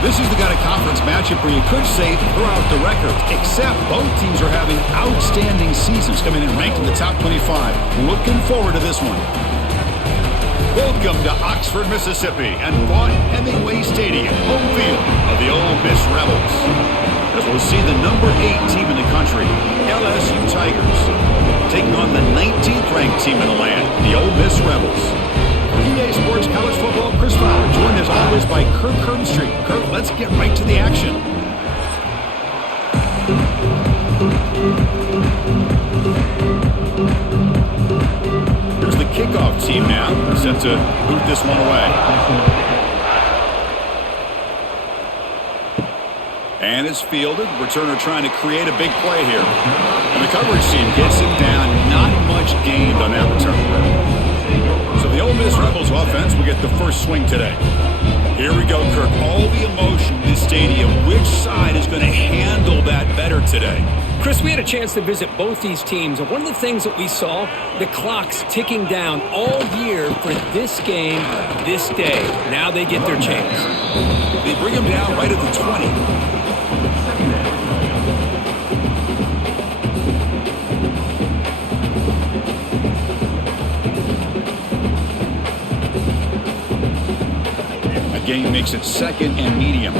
This is the kind of conference matchup where you could say throughout the records, except both teams are having outstanding seasons, coming in ranked in the top 25. Looking forward to this one. Welcome to Oxford, Mississippi, and Vaught Hemingway Stadium, home field of the Ole Miss Rebels. As we'll see the number 8 team in the country, LSU Tigers, taking on the 19th ranked team in the land, the Ole Miss Rebels. EA Sports College Football, Chris Fowler, joined as always by Kirk Herbstreit. Kirk, let's get right to the action. Here's the kickoff team now, set to boot this one away. And it's fielded. Returner trying to create a big play here. And the coverage team gets him down. Not much gained on that return. So the Ole Miss Rebels offense will get the first swing today. Here we go, Kirk. All the emotion in this stadium. Which side is going to handle that better today? Chris, we had a chance to visit both these teams, and one of the things that we saw, the clock's ticking down all year for this game, this day. Now they get their chance. They bring them down right at the 20. Game makes it second and medium.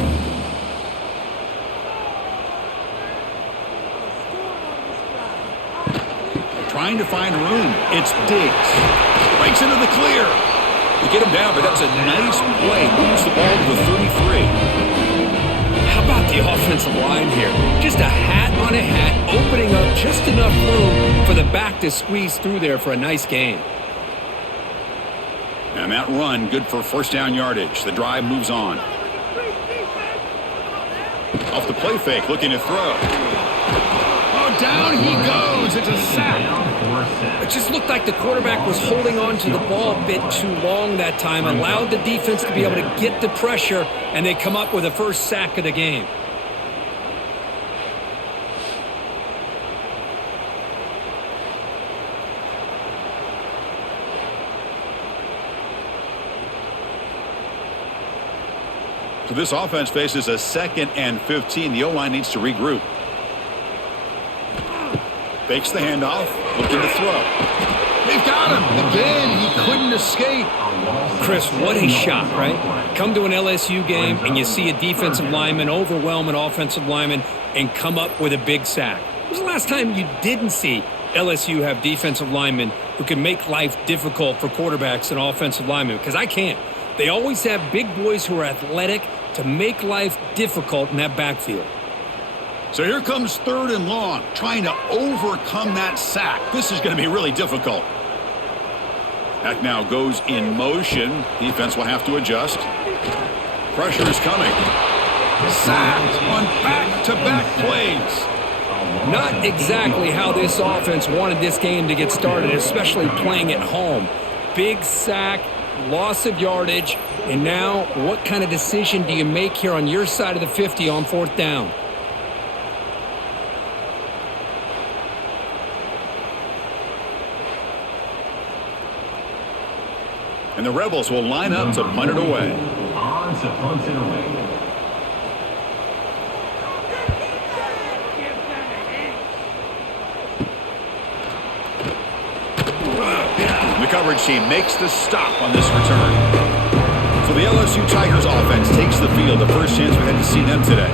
Trying to find room. It's Diggs. Breaks into the clear. They get him down, but that's a nice play. Moves the ball to the 33. How about the offensive line here? Just a hat on a hat, opening up just enough room for the back to squeeze through there for a nice gain. And that run, good for first down yardage. The drive moves on. Off the play fake, looking to throw. Oh, down he goes. It's a sack. It just looked like the quarterback was holding on to the ball a bit too long that time, allowed the defense to be able to get the pressure, and they come up with the first sack of the game. So this offense faces a 2nd and 15. The O-line needs to regroup. Fakes the handoff, looking to throw. They've got him. Again, he couldn't escape. Chris, what a shock, right? Come to an LSU game and you see a defensive lineman overwhelm an offensive lineman and come up with a big sack. When was the last time you didn't see LSU have defensive linemen who can make life difficult for quarterbacks and offensive linemen? Because I can't. They always have big boys who are athletic to make life difficult in that backfield. So here comes 3rd and long, trying to overcome that sack. This is going to be really difficult. That now goes in motion. Defense will have to adjust. Pressure is coming. Sacked on back-to-back plays. Not exactly how this offense wanted this game to get started, especially playing at home. Big sack, loss of yardage, and now what kind of decision do you make here on your side of the 50 on 4th down? And the Rebels will line up to punt it away. On to punt it away. The coverage team makes the stop on this return. So the LSU Tigers offense takes the field. The first chance we had to see them today.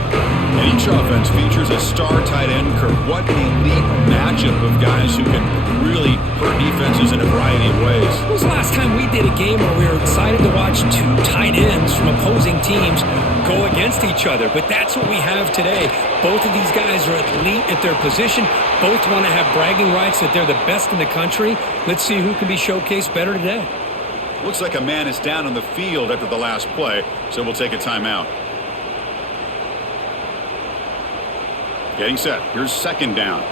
And each offense features a star tight end. Kirk, what an elite matchup of guys who can really hurt defenses in a variety of ways. When was the last time we did a game where we were excited to watch 2 tight ends from opposing teams go against each other? But that's what we have today. Both of these guys are elite at their position. Both want to have bragging rights that they're the best in the country. Let's see who can be showcased better today. Looks like a man is down on the field after the last play, so we'll take a timeout. Getting set. Here's 2nd down.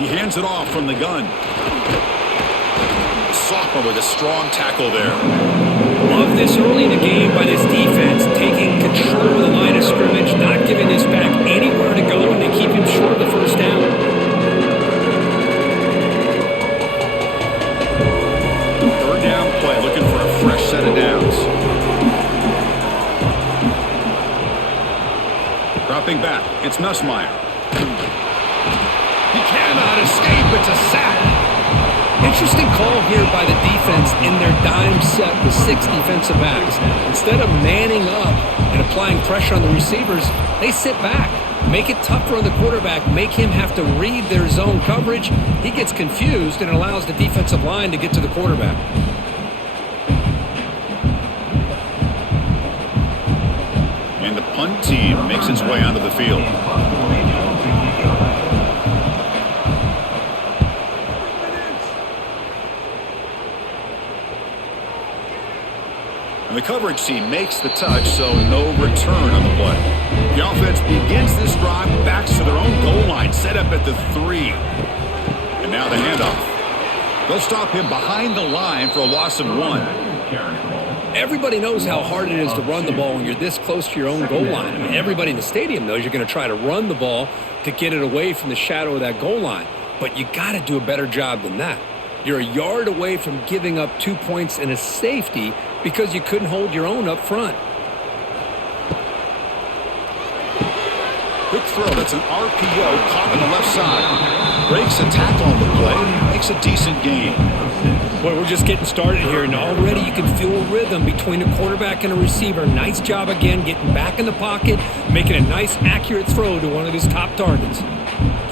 He hands it off from the gun. Sophomore with a strong tackle there. Love this early in the game by this defense, taking control of the line of scrimmage, not giving this back anywhere to go, and they keep him short of the first down. play, looking for a fresh set of downs. Dropping back, it's Nussmeier. He cannot escape, it's a sack. Interesting call here by the defense in their dime set with 6 defensive backs. Instead of manning up and applying pressure on the receivers, they sit back. Make it tougher on the quarterback, make him have to read their zone coverage. He gets confused and allows the defensive line to get to the quarterback. And the punt team makes its way onto the field. And the coverage team makes the touch, so no return on the play. The offense begins this drive, backs to their own goal line, set up at the 3. And now the handoff. They'll stop him behind the line for a loss of 1. Everybody knows how hard it is to run the ball when you're this close to your own goal line. I mean, everybody in the stadium knows you're going to try to run the ball to get it away from the shadow of that goal line. But you got to do a better job than that. You're a yard away from giving up 2 points and a safety because you couldn't hold your own up front. Quick throw, that's an RPO caught on the left side. Breaks a tackle on the play, makes a decent gain. Boy, we're just getting started here, and already you can feel a rhythm between a quarterback and a receiver. Nice job again getting back in the pocket, making a nice accurate throw to one of his top targets.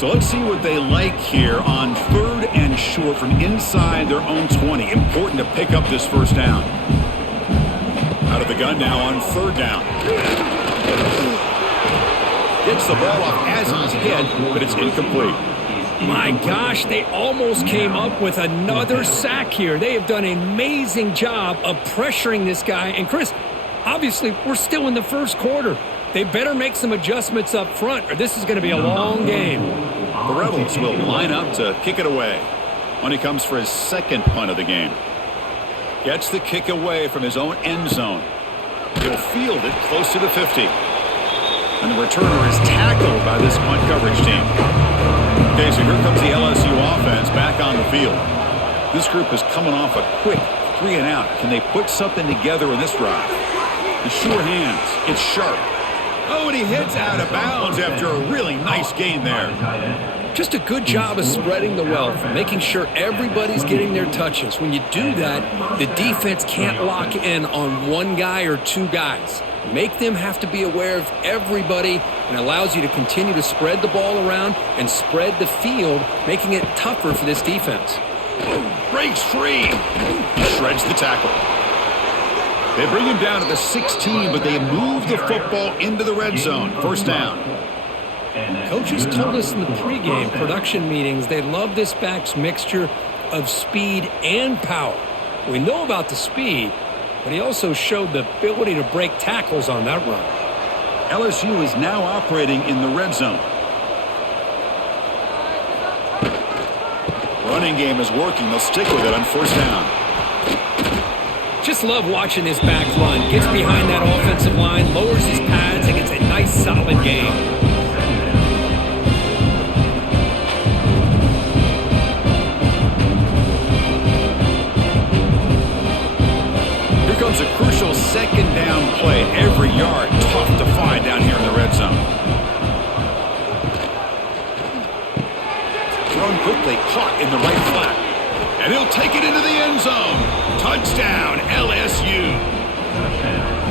So let's see what they like here on 3rd and short from inside their own 20. Important to pick up this first down. Out of the gun now on 3rd down. Gets the ball off as he's hit, but it's incomplete. My gosh, they almost came up with another sack here. They have done an amazing job of pressuring this guy. And Chris, obviously, we're still in the first quarter. They better make some adjustments up front, or this is going to be a long game. The Rebels will line up to kick it away when he comes for his 2nd punt of the game. Gets the kick away from his own end zone. He'll field it close to the 50. And the returner is tackled by this punt coverage team. Okay, so here comes the LSU offense back on the field. This group is coming off a quick 3 and out. Can they put something together in this drive? The sure hands. It's sharp. Oh, and he hits out of bounds after a really nice gain there. Just a good job of spreading the wealth, making sure everybody's getting their touches. When you do that, the defense can't lock in on one guy or 2 guys. Make them have to be aware of everybody, and allows you to continue to spread the ball around and spread the field, making it tougher for this defense. Breaks free. He shreds the tackle. They bring him down to the 16, but they move the football into the red zone. First down. Coaches told us in the pregame production meetings they love this back's mixture of speed and power. We know about the speed, but he also showed the ability to break tackles on that run. LSU is now operating in the red zone. Running game is working. They'll stick with it on first down. Just love watching this back run. Gets behind that offensive line, lowers his pads, and gets a nice solid gain. Comes a crucial 2nd down play. Every yard tough to find down here in the red zone. Thrown quickly, caught in the right flat. And he'll take it into the end zone. Touchdown, LSU.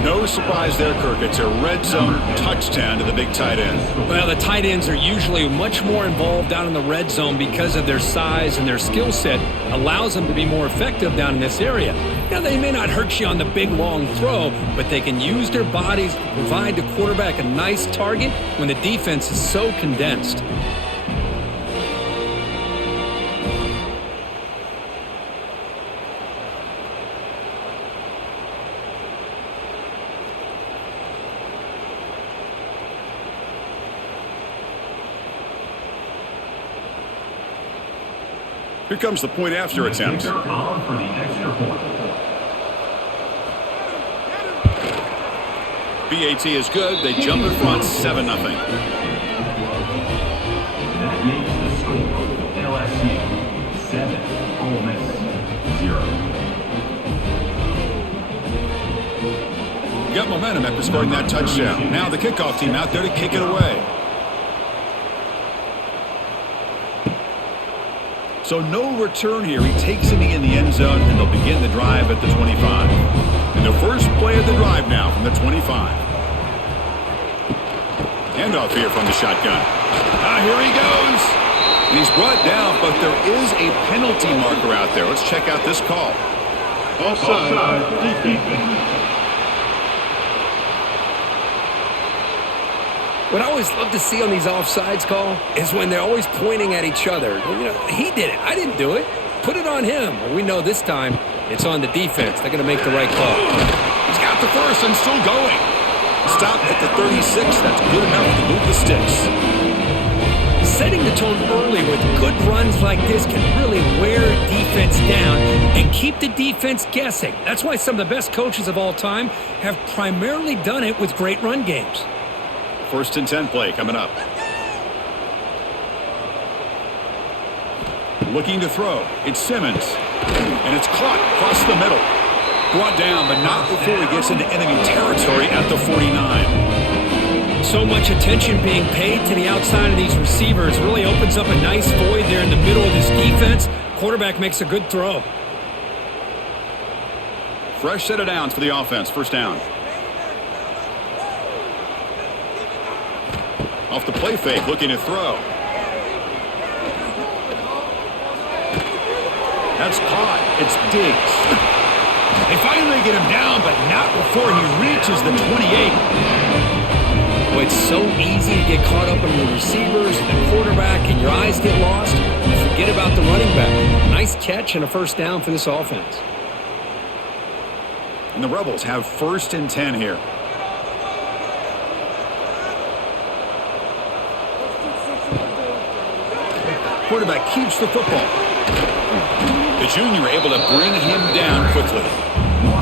No surprise there, Kirk. It's a red zone touchdown to the big tight end. Well, the tight ends are usually much more involved down in the red zone because of their size and their skill set allows them to be more effective down in this area. Now, they may not hurt you on the big, long throw, but they can use their bodies to provide the quarterback a nice target when the defense is so condensed. Here comes the point after attempt. On for the extra point. BAT is good. They jump in front 7-0. That makes the score LSU 7, Ole Miss 0. got momentum after scoring that touchdown. Now the kickoff team out there to kick it away. So no return here. He takes it in the end zone, and they'll begin the drive at the 25. And the first play of the drive now from the 25. Handoff here from the shotgun. Here he goes. He's brought down, but there is a penalty marker out there. Let's check out this call. Offside. Defense. What I always love to see on these offsides call is when they're always pointing at each other. You know, he did it. I didn't do it. Put it on him. Well, we know this time it's on the defense. They're going to make the right call. He's got the first and still going. Stop at the 36. That's good enough to move the sticks. Setting the tone early with good runs like this can really wear defense down and keep the defense guessing. That's why some of the best coaches of all time have primarily done it with great run games. First and 10 play coming up. Looking to throw. It's Simmons. And it's caught across the middle. Brought down, but not before he gets into enemy territory at the 49. So much attention being paid to the outside of these receivers really opens up a nice void there in the middle of this defense. Quarterback makes a good throw. Fresh set of downs for the offense. First down. Off the play fake, looking to throw. That's caught. It's Diggs. They finally get him down, but not before he reaches the 28. Well, it's so easy to get caught up in the receivers and the quarterback, and your eyes get lost. You forget about the running back. Nice catch and a first down for this offense. And the Rebels have first and 10 here. Quarterback keeps the football. The junior able to bring him down quickly.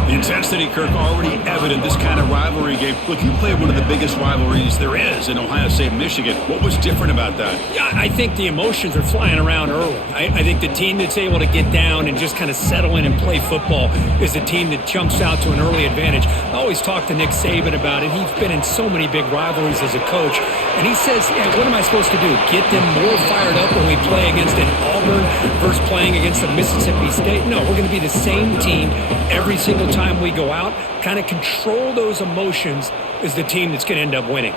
The intensity, Kirk, already evident this kind of rivalry game. Look, you played one of the biggest rivalries there is in Ohio State, Michigan. What was different about that? Yeah, I think the emotions are flying around early. I think the team that's able to get down and just kind of settle in and play football is the team that jumps out to an early advantage. I always talk to Nick Saban about it. He's been in so many big rivalries as a coach. And he says, yeah, what am I supposed to do? Get them more fired up when we play against an Auburn versus playing against a Mississippi State? No, we're going to be the same team every single time we go out. Kind of control those emotions is the team that's going to end up winning.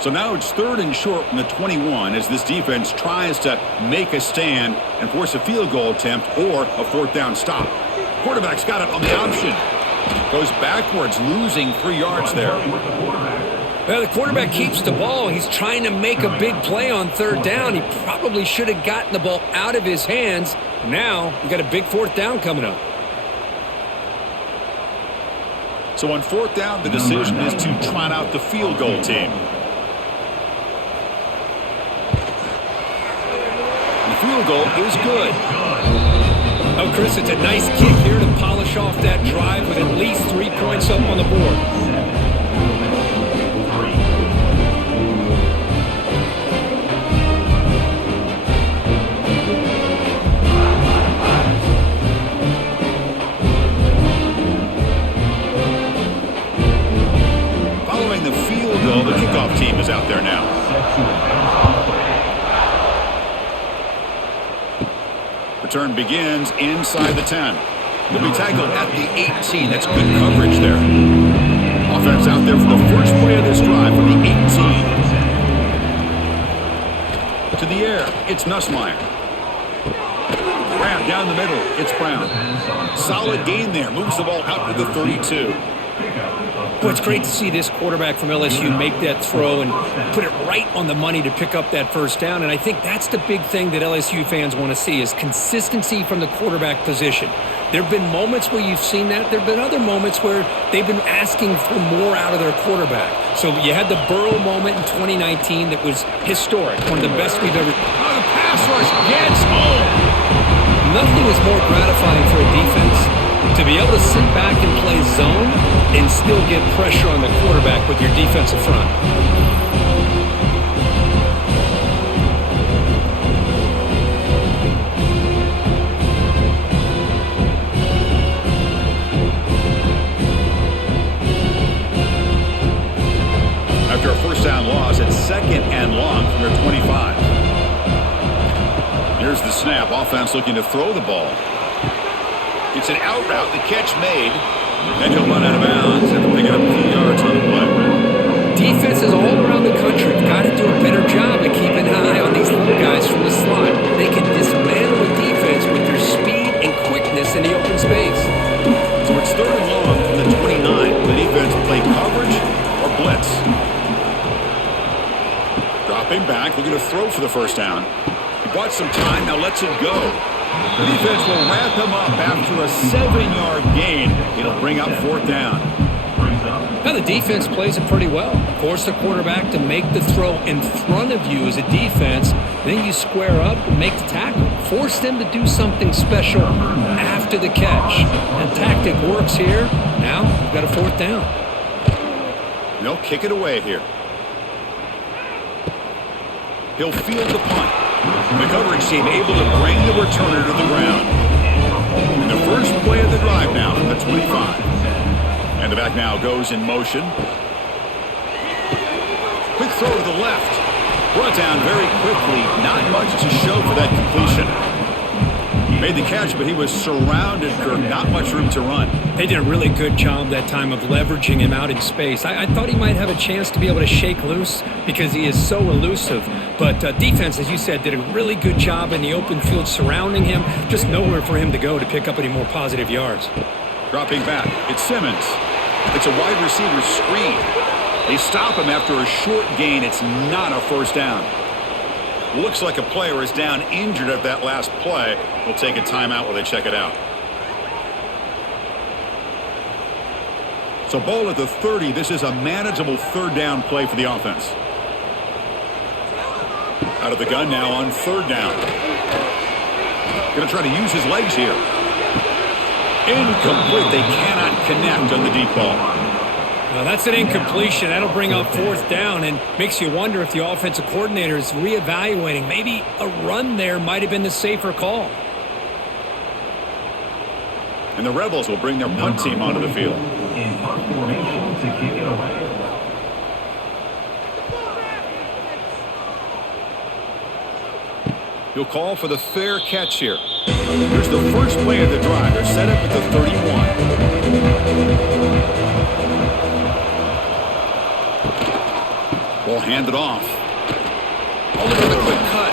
So now it's third and short from the 21 as this defense tries to make a stand and force a field goal attempt or a fourth down stop. Quarterback's got it on the option. Goes backwards, losing 3 yards there. Well, the quarterback keeps the ball. He's trying to make a big play on third down. He probably should have gotten the ball out of his hands. Now, you got a big fourth down coming up. So on fourth down, the decision is to trot out the field goal team. And the field goal is good. Oh, Chris, it's a nice kick here to polish off that drive with at least 3 points up on the board. Following the field goal, the kickoff team is out there now. Return begins inside the 10. They'll be tackled at the 18. That's good coverage there. Offense out there for the first play of this drive from the 18. To the air, it's Nussmeier. Brown down the middle, it's Brown. Solid gain there, moves the ball out to the 32. Well, it's great to see this quarterback from LSU make that throw and put it right on the money to pick up that first down. And I think that's the big thing that LSU fans want to see is consistency from the quarterback position. There have been moments where you've seen that. There have been other moments where they've been asking for more out of their quarterback. So you had the Burrow moment in 2019 that was historic, one of the best we've ever. Oh, the pass rush gets home. Nothing is more gratifying for a defense to be able to sit back and play zone and still get pressure on the quarterback with your defensive front. the snap. Offense looking to throw the ball. It's an out route. The catch made. And he'll run out of bounds and pick it up a few yards on the play. Defenses all around the country have got to do a better job of keeping an eye on these little guys from the slot. They can dismantle a defense with their speed and quickness in the open space. So it's 3rd and long from the 29. The defense play coverage or blitz. Dropping back, looking to throw for the first down. He bought some time, now lets it go. The defense will wrap him up after a 7-yard gain. It'll bring up 4th down. Now the defense plays it pretty well. Force the quarterback to make the throw in front of you as a defense. Then you square up and make the tackle. Force them to do something special after the catch. And tactic works here. Now you've got a 4th down. They'll kick it away here. He'll field the punt. The coverage team able to bring the returner to the ground. And the first play of the drive now from the 25. And the back now goes in motion. Quick throw to the left. Brought down very quickly. Not much to show for that completion. Made the catch, but he was surrounded, Kirk. Not much room to run. They did a really good job that time of leveraging him out in space. I thought he might have a chance to be able to shake loose because he is so elusive. But defense, as you said, did a really good job in the open field surrounding him. Just nowhere for him to go to pick up any more positive yards. Dropping back, it's Simmons. It's a wide receiver screen. They stop him after a short gain. It's not a first down. Looks like a player is down injured at that last play. We'll take a timeout while they check it out. So ball at the 30. This is a manageable 3rd down play for the offense. Out of the gun now on 3rd down. Going to try to use his legs here. Incomplete. They cannot connect on the deep ball. Now that's an incompletion. That'll bring up 4th down and makes you wonder if the offensive coordinator is reevaluating. Maybe a run there might have been the safer call. And the Rebels will bring their punt team onto the field. In punt formation to kick it away. He'll call for the fair catch here. Here's the first play of the drive. They're set up at the 31. Ball handed off. Oh, look at the quick cut.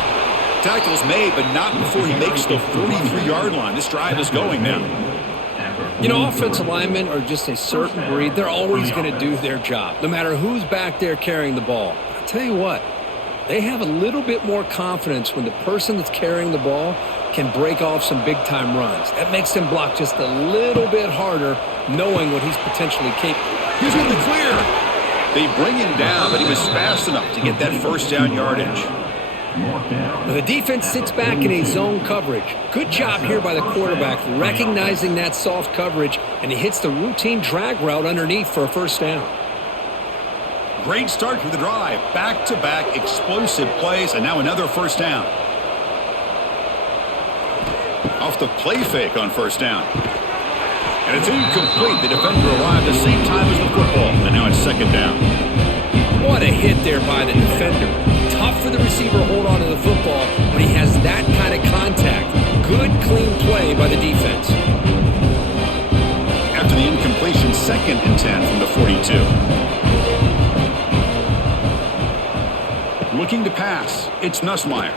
Tackle's made, but not before he makes the 43-yard line. This drive is going now. You know, offensive linemen are just a certain breed. They're always going to do their job, no matter who's back there carrying the ball. I'll tell you what, they have a little bit more confidence when the person that's carrying the ball can break off some big-time runs. That makes them block just a little bit harder, knowing what he's potentially capable. He's in the clear. They bring him down, but he was fast enough to get that first down yardage. The defense sits back in a zone coverage. Good job here by the quarterback, recognizing that soft coverage, and he hits the routine drag route underneath for a first down. Great start for the drive. Back-to-back explosive plays, and now another first down. Off the play fake on first down. And it's incomplete. The defender arrived at the same time as the football, and now it's 2nd down. What a hit there by the defender. Tough for the receiver to hold on to the football when he has that kind of contact. Good, clean play by the defense. After the incompletion, 2nd and 10 from the 42. Looking to pass. It's Nussmeier.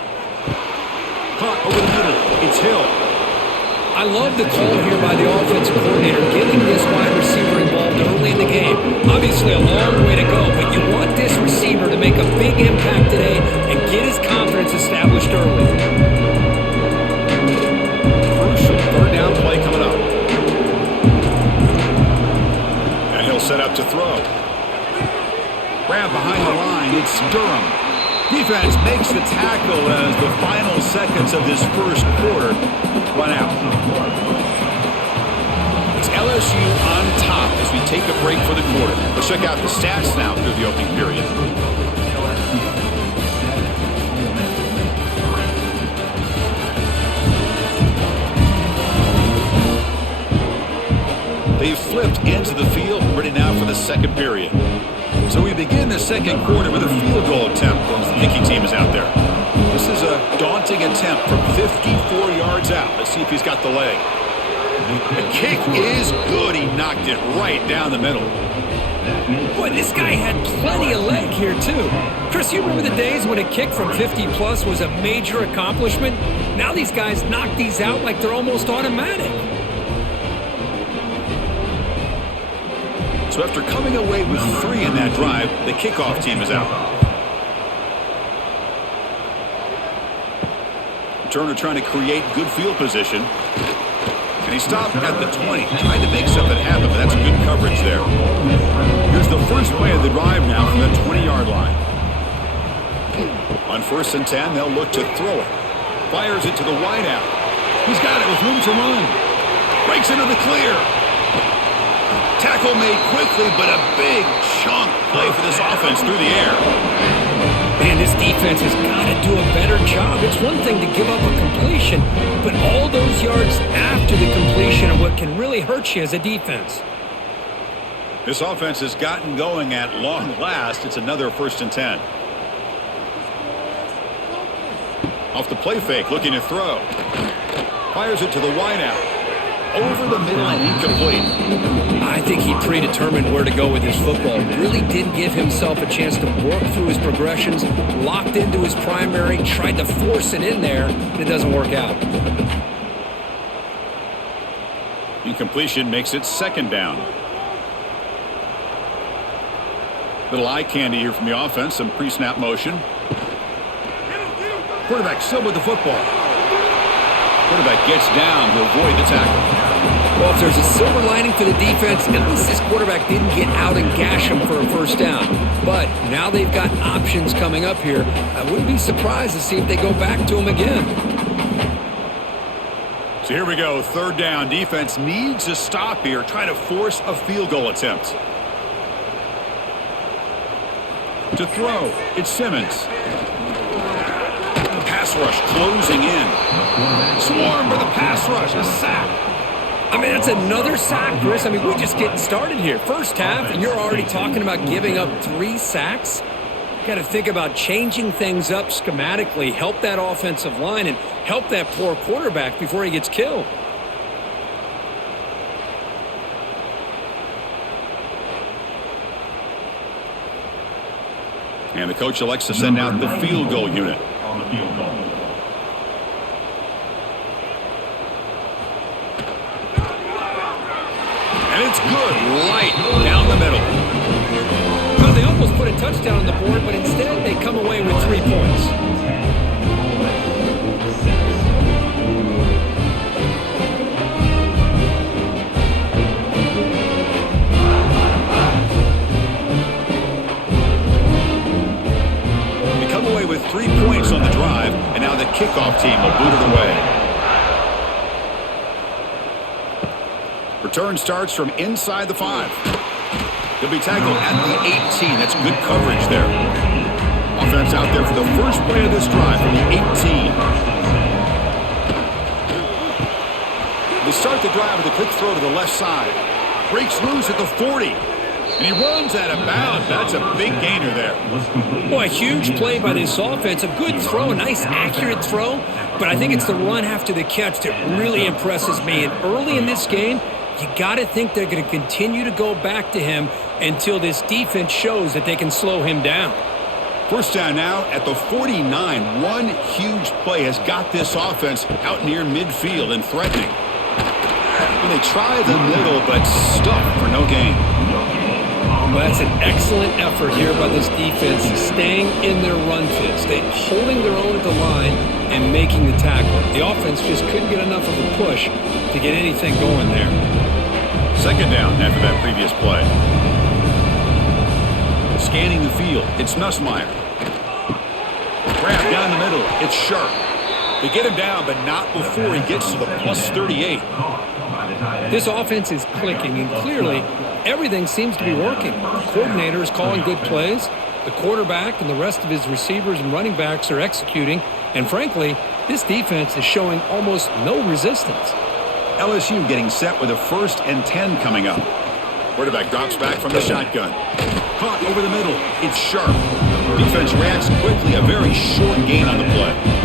Caught over the middle. It's Hill. I love the call here by the offensive coordinator, getting this wide receiver involved early in the game. Obviously a long way to go, but you want this receiver to make a big impact today and get his confidence established early. Crucial 3rd down play coming up. And he'll set up to throw. Grab behind the line. It's Durham. Defense makes the tackle as the final seconds of this first quarter run out. It's LSU on top as we take a break for the quarter. Let's check out the stats now through the opening period. They've flipped into the field, ready now for the 2nd period. So we begin the 2nd quarter with a field goal attempt as the kicking team is out there. The This is a daunting attempt from 54 yards out. Let's see if he's got the leg. The kick is good. He knocked it right down the middle. Boy, this guy had plenty of leg here, too. Chris, you remember the days when a kick from 50-plus was a major accomplishment? Now these guys knock these out like they're almost automatic. So after coming away with 3 in that drive, the kickoff team is out. Turner trying to create good field position. And he stopped at the 20, trying to make something happen, but that's good coverage there. Here's the first play of the drive now from the 20-yard line. On 1st and 10, they'll look to throw it. Fires it to the wideout. He's got it with room to run. Breaks into the clear. Tackle made quickly, but a big chunk play for this offense through the air. Man, this defense has got to do a better job. It's one thing to give up a completion, but all those yards after the completion are what can really hurt you as a defense. This offense has gotten going at long last. It's another 1st and 10. Off the play fake, looking to throw. Fires it to the wideout. Over the middle and incomplete. I think he predetermined where to go with his football. Really didn't give himself a chance to work through his progressions, locked into his primary, tried to force it in there, and it doesn't work out. Incompletion makes it 2nd down. Little eye candy here from the offense, some pre-snap motion. Quarterback still with the football. Quarterback gets down to avoid the tackle. Well, if there's a silver lining for the defense, at least this quarterback didn't get out and gash him for a 1st down. But now they've got options coming up here. I wouldn't be surprised to see if they go back to him again. So here we go, 3rd down. Defense needs a stop here, try to force a field goal attempt. To throw, it's Simmons. Pass rush closing in. Swarm for the pass rush, a sack. I mean, that's another sack, Chris. I mean, we're just getting started here. First half, and you're already talking about giving up 3 sacks. You got to think about changing things up schematically, help that offensive line, and help that poor quarterback before he gets killed. And the coach elects to send out the field goal unit. On the field goal. And it's good, right down the middle. Well, they almost put a touchdown on the board, but instead they come away with 3 points. They come away with 3 points on the drive, and now the kickoff team will boot it away. Return starts from inside the 5. He'll be tackled at the 18. That's good coverage there. Offense out there for the first play of this drive from the 18. They start the drive with a quick throw to the left side. Breaks loose at the 40. And he runs out of bounds. That's a big gainer there. Boy, a huge play by this offense. A good throw, a nice accurate throw. But I think it's the run after the catch that really impresses me. And early in this game, you got to think they're going to continue to go back to him until this defense shows that they can slow him down. 1st down now at the 49. One huge play has got this offense out near midfield and threatening. And they try the middle, but stuck for no gain. Well, that's an excellent effort here by this defense, staying in their run fits, holding their own at the line and making the tackle. The offense just couldn't get enough of a push to get anything going there. 2nd down after that previous play. Scanning the field, it's Nussmeier. Grab down the middle, it's Sharp. They get him down, but not before he gets to the plus 38. This offense is clicking, and clearly everything seems to be working. The coordinator is calling good plays. The quarterback and the rest of his receivers and running backs are executing. And frankly, this defense is showing almost no resistance. LSU getting set with a 1st and 10 coming up. Quarterback drops back from the shotgun. Caught over the middle. It's Sharp. Defense reacts quickly. A very short gain on the play.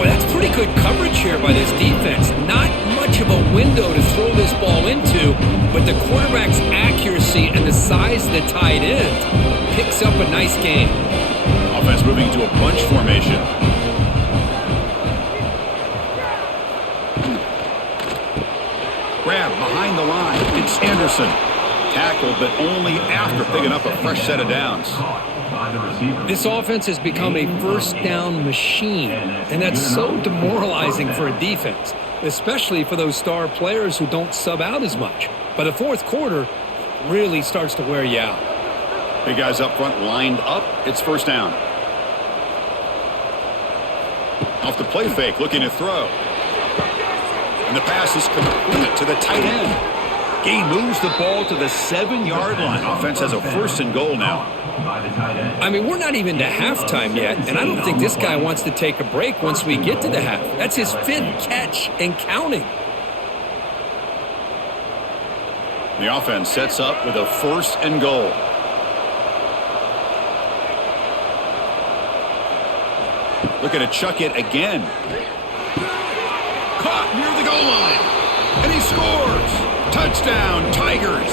Boy, that's pretty good coverage here by this defense. Not much of a window to throw this ball into, but the quarterback's accuracy and the size of the tight end picks up a nice gain. Offense moving into a bunch formation. Grab behind the line. It's Anderson. Tackled, but only after picking up a fresh set of downs. This offense has become a first down machine, and that's so demoralizing for a defense, especially for those star players who don't sub out as much. By the fourth quarter, really starts to wear you out. Big guys up front lined up. It's first down. Off the play fake, looking to throw. And the pass is complete to the tight end. He moves the ball to the 7-yard line. Offense has a first and goal now. I mean, we're not even to halftime yet, and I don't think this guy wants to take a break once we get to the half. That's his 5th catch and counting. The offense sets up with a first and goal. Looking to chuck it again. Caught near the goal line. And he scores. Touchdown, Tigers.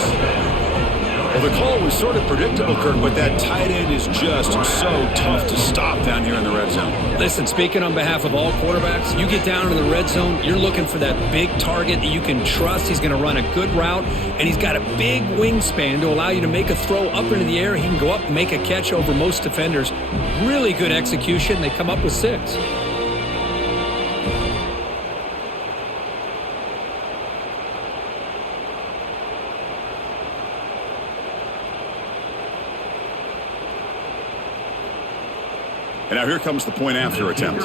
Well, the call was sort of predictable, Kirk, but that tight end is just so tough to stop down here in the red zone. Listen, speaking on behalf of all quarterbacks, you get down in the red zone, you're looking for that big target that you can trust. He's going to run a good route, and he's got a big wingspan to allow you to make a throw up into the air. He can go up and make a catch over most defenders. Really good execution. They come up with 6. And now here comes the point after attempt.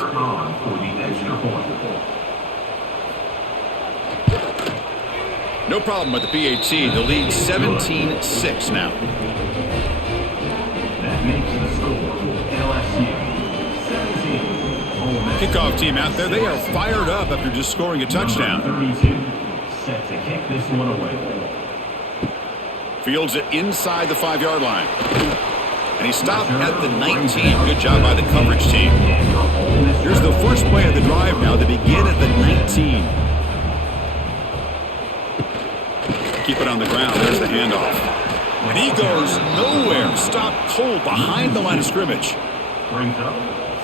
No problem with the PAT. The lead 17-6 now. That makes the score LSU 17. Ole Miss. Kickoff team out there. They are fired up after just scoring a touchdown. 32 set to kick this one away. Fields it inside the 5-yard line. And he stopped at the 19. Good job by the coverage team. Here's the first play of the drive now. They begin at the 19. Keep it on the ground. There's the handoff. And he goes nowhere. Stopped cold behind the line of scrimmage.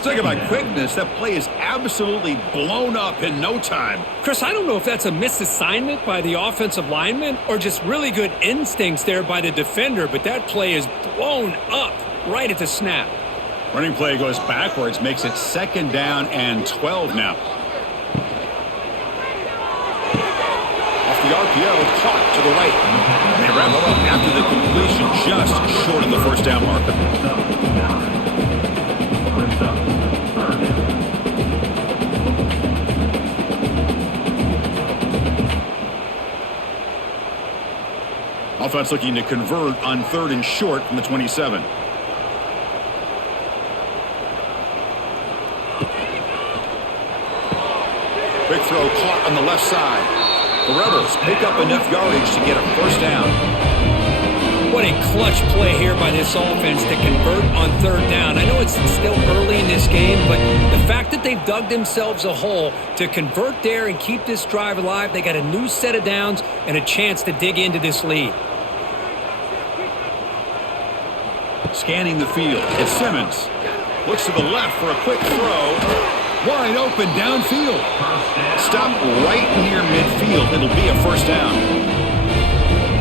Talk about quickness. That play is absolutely blown up in no time. Chris, I don't know if that's a misassignment by the offensive lineman or just really good instincts there by the defender, but that play is blown up right at the snap. Running play goes backwards, makes it 2nd down and 12 now. Off the RPO, caught to the right. And they wrap it up after the completion, just short of the first down marker. Offense looking to convert on 3rd and short from the 27. Big throw caught on the left side. The Rebels pick up enough yardage to get a first down. What a clutch play here by this offense to convert on 3rd down. I know it's still early in this game, but the fact that they've dug themselves a hole to convert there and keep this drive alive, they got a new set of downs and a chance to dig into this lead. Scanning the field, it's Simmons. Looks to the left for a quick throw. Wide open downfield. Stop right near midfield. It'll be a first down.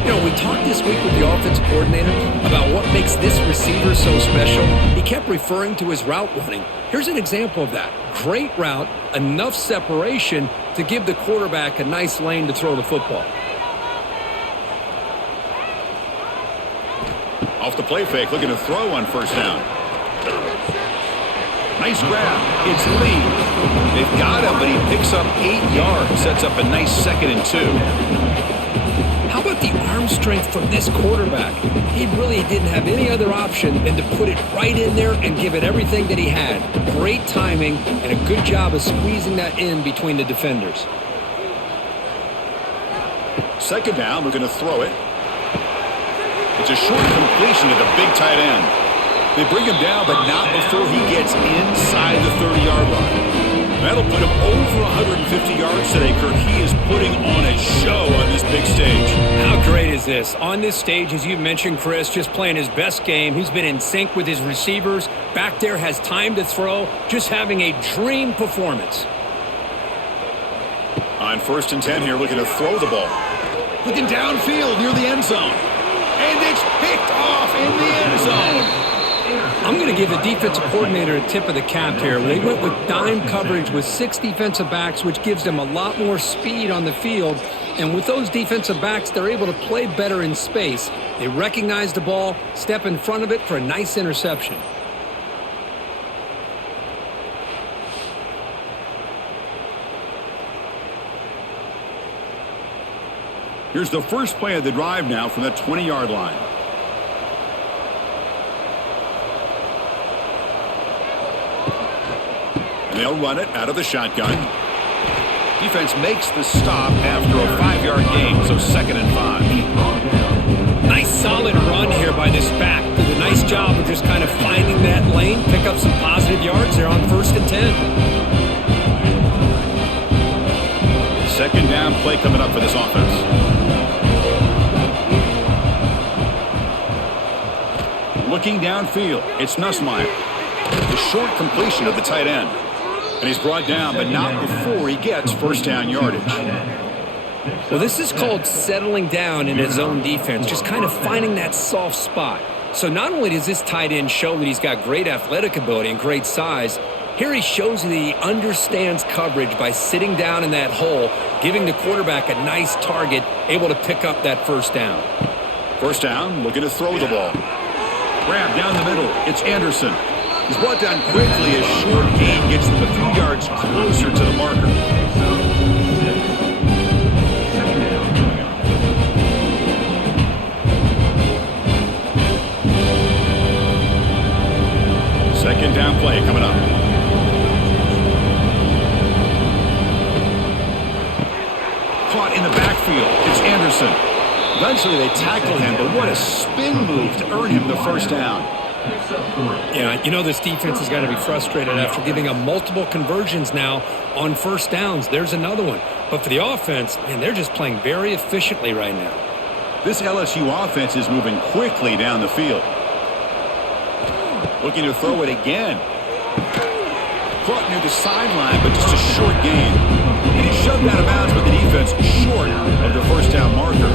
You know, we talked this week with the offensive coordinator about what makes this receiver so special. He kept referring to his route running. Here's an example of that. Great route, enough separation to give the quarterback a nice lane to throw the football. Off the play fake, looking to throw on first down. Nice grab. It's Lee. They've got him, but he picks up 8 yards. Sets up a nice 2nd and 2. How about the arm strength from this quarterback? He really didn't have any other option than to put it right in there and give it everything that he had. Great timing and a good job of squeezing that in between the defenders. 2nd down, looking to throw it. It's a short completion to the big tight end. They bring him down, but not before he gets inside the 30-yard line. That'll put him over 150 yards today, Kirk. He is putting on a show on this big stage. How great is this? On this stage, as you mentioned, Chris, just playing his best game. He's been in sync with his receivers. Back there, has time to throw. Just having a dream performance. On 1st and 10 here, looking to throw the ball. Looking downfield near the end zone. And it's picked off in the end zone. I'm going to give the defensive coordinator a tip of the cap here. They went with dime coverage with 6 defensive backs, which gives them a lot more speed on the field. And with those defensive backs, they're able to play better in space. They recognize the ball, step in front of it for a nice interception. Here's the first play of the drive now from the 20-yard line. They'll run it out of the shotgun. Defense makes the stop after a 5-yard gain, so 2nd and 5. Nice solid run here by this back. Did a nice job of just kind of finding that lane, pick up some positive yards there on 1st and 10. 2nd down play coming up for this offense. Looking downfield, it's Nussmeier. The short completion of the tight end. And he's brought down, but not before he gets 1st down yardage. Well, this is called settling down in his own defense, just kind of finding that soft spot. So not only does this tight end show that he's got great athletic ability and great size, here he shows that he understands coverage by sitting down in that hole, giving the quarterback a nice target, able to pick up that 1st down. 1st down, looking to throw the ball. Grab down the middle, it's Anderson. He's brought down quickly as short gain gets them a few yards closer to the marker. Second down play coming up. Caught in the backfield. It's Anderson. Eventually they tackle him, but what a spin move to earn him the 1st down. Yeah, you know this defense has got to be frustrated after giving up multiple conversions now on 1st downs. There's another one. But for the offense, man, they're just playing very efficiently right now. This LSU offense is moving quickly down the field. Looking to throw it again. Caught near the sideline, but just a short gain. And he shoved out of bounds with the defense short of the 1st down marker.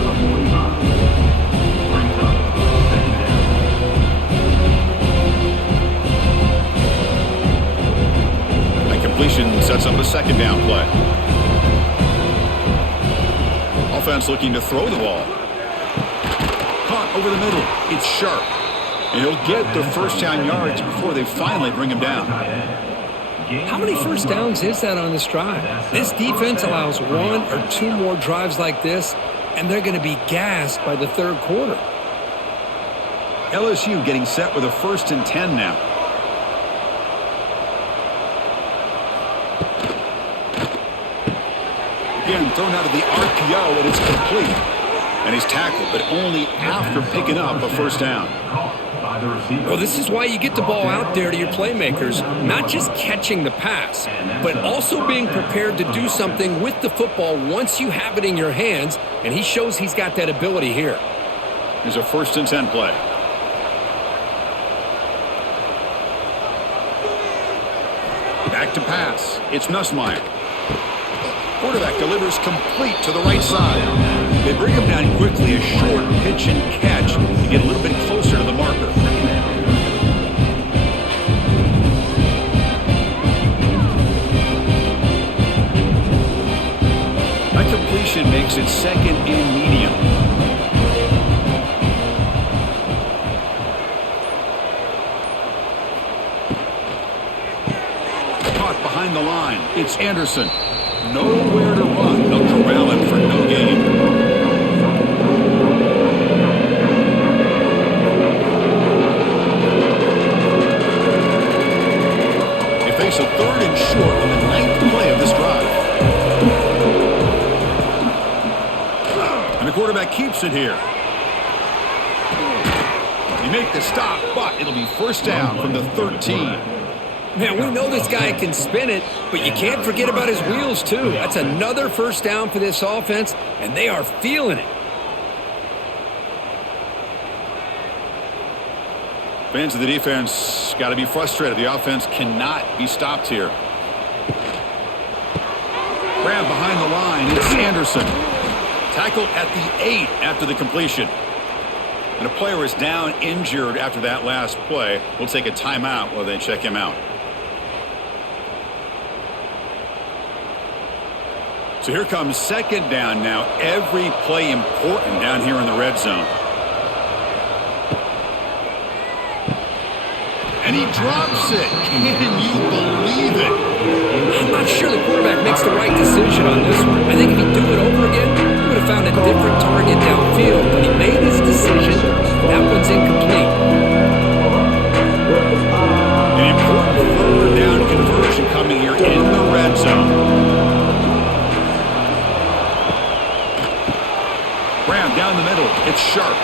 Completion sets up a 2nd down play. Offense looking to throw the ball. Caught over the middle. It's Sharp. And he'll get the 1st down yards before they finally bring him down. How many 1st downs is that on this drive? This defense allows 1 or 2 more drives like this, and they're going to be gassed by the 3rd quarter. LSU getting set with a 1st and 10 now. Again, thrown out of the RPO, and it's complete. And he's tackled, but only after picking up a 1st down. Well, this is why you get the ball out there to your playmakers, not just catching the pass, but also being prepared to do something with the football once you have it in your hands, and he shows he's got that ability here. Here's a 1st and 10 play. Back to pass. It's Nussmeier. Quarterback delivers complete to the right side. They bring him down quickly, a short pitch and catch to get a little bit closer to the marker. That completion makes it 2nd and medium. Caught behind the line. It's Anderson. Nowhere to run. They'll corral him for no gain. They face a 3rd and short on the 9th play of this drive. And the quarterback keeps it here. They make the stop, but it'll be 1st down from the 13. Man, we know this guy can spin it, but you can't forget about his wheels, too. That's another first down for this offense, and they are feeling it. Fans of the defense got to be frustrated. The offense cannot be stopped here. Grab behind the line. It's Anderson. Tackled at the 8 after the completion. And a player is down injured after that last play. We'll take a timeout while they check him out. So here comes second down now. Every play important down here in the red zone. And he drops it. Can you believe it? I'm not sure the quarterback makes the right decision on this one. I think if he'd do it over again, he would have found a different target downfield. But he made his decision. That one's incomplete. An important third down conversion coming here in the red zone. Graham down the middle. It's sharp.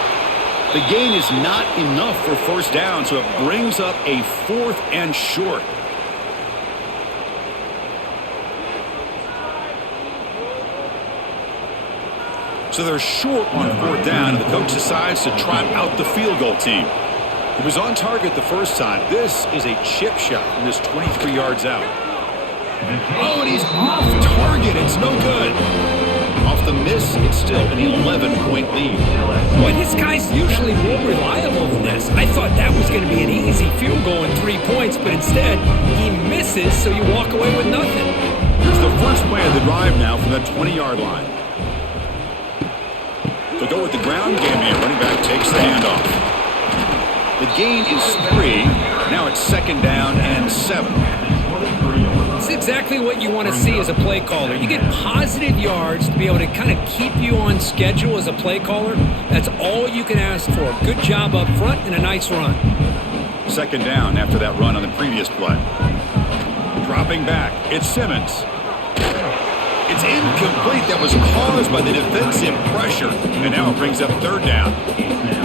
The gain is not enough for first down, so it brings up a 4th and short. So they're short on 4th down, and the coach decides to trot out the field goal team. He was on target the first time. This is a chip shot from just 23 yards out. Oh, and he's off target. It's no good. Off the miss, it's still an 11-point lead. Boy, this guy's usually more reliable than this. I thought that was going to be an easy field goal in 3 points, but instead, he misses, so you walk away with nothing. Here's the first play of the drive now from the 20-yard line. They'll go with the ground game here. Running back takes the handoff. The gain is 3. Now it's second down and 7. It's exactly what you want to see as a play caller. You get positive yards to be able to kind of keep you on schedule as a play caller. That's all you can ask for. Good job up front and a nice run. Second down after that run on the previous play. Dropping back. It's Simmons. It's incomplete. That was caused by the defensive pressure. And now it brings up third down.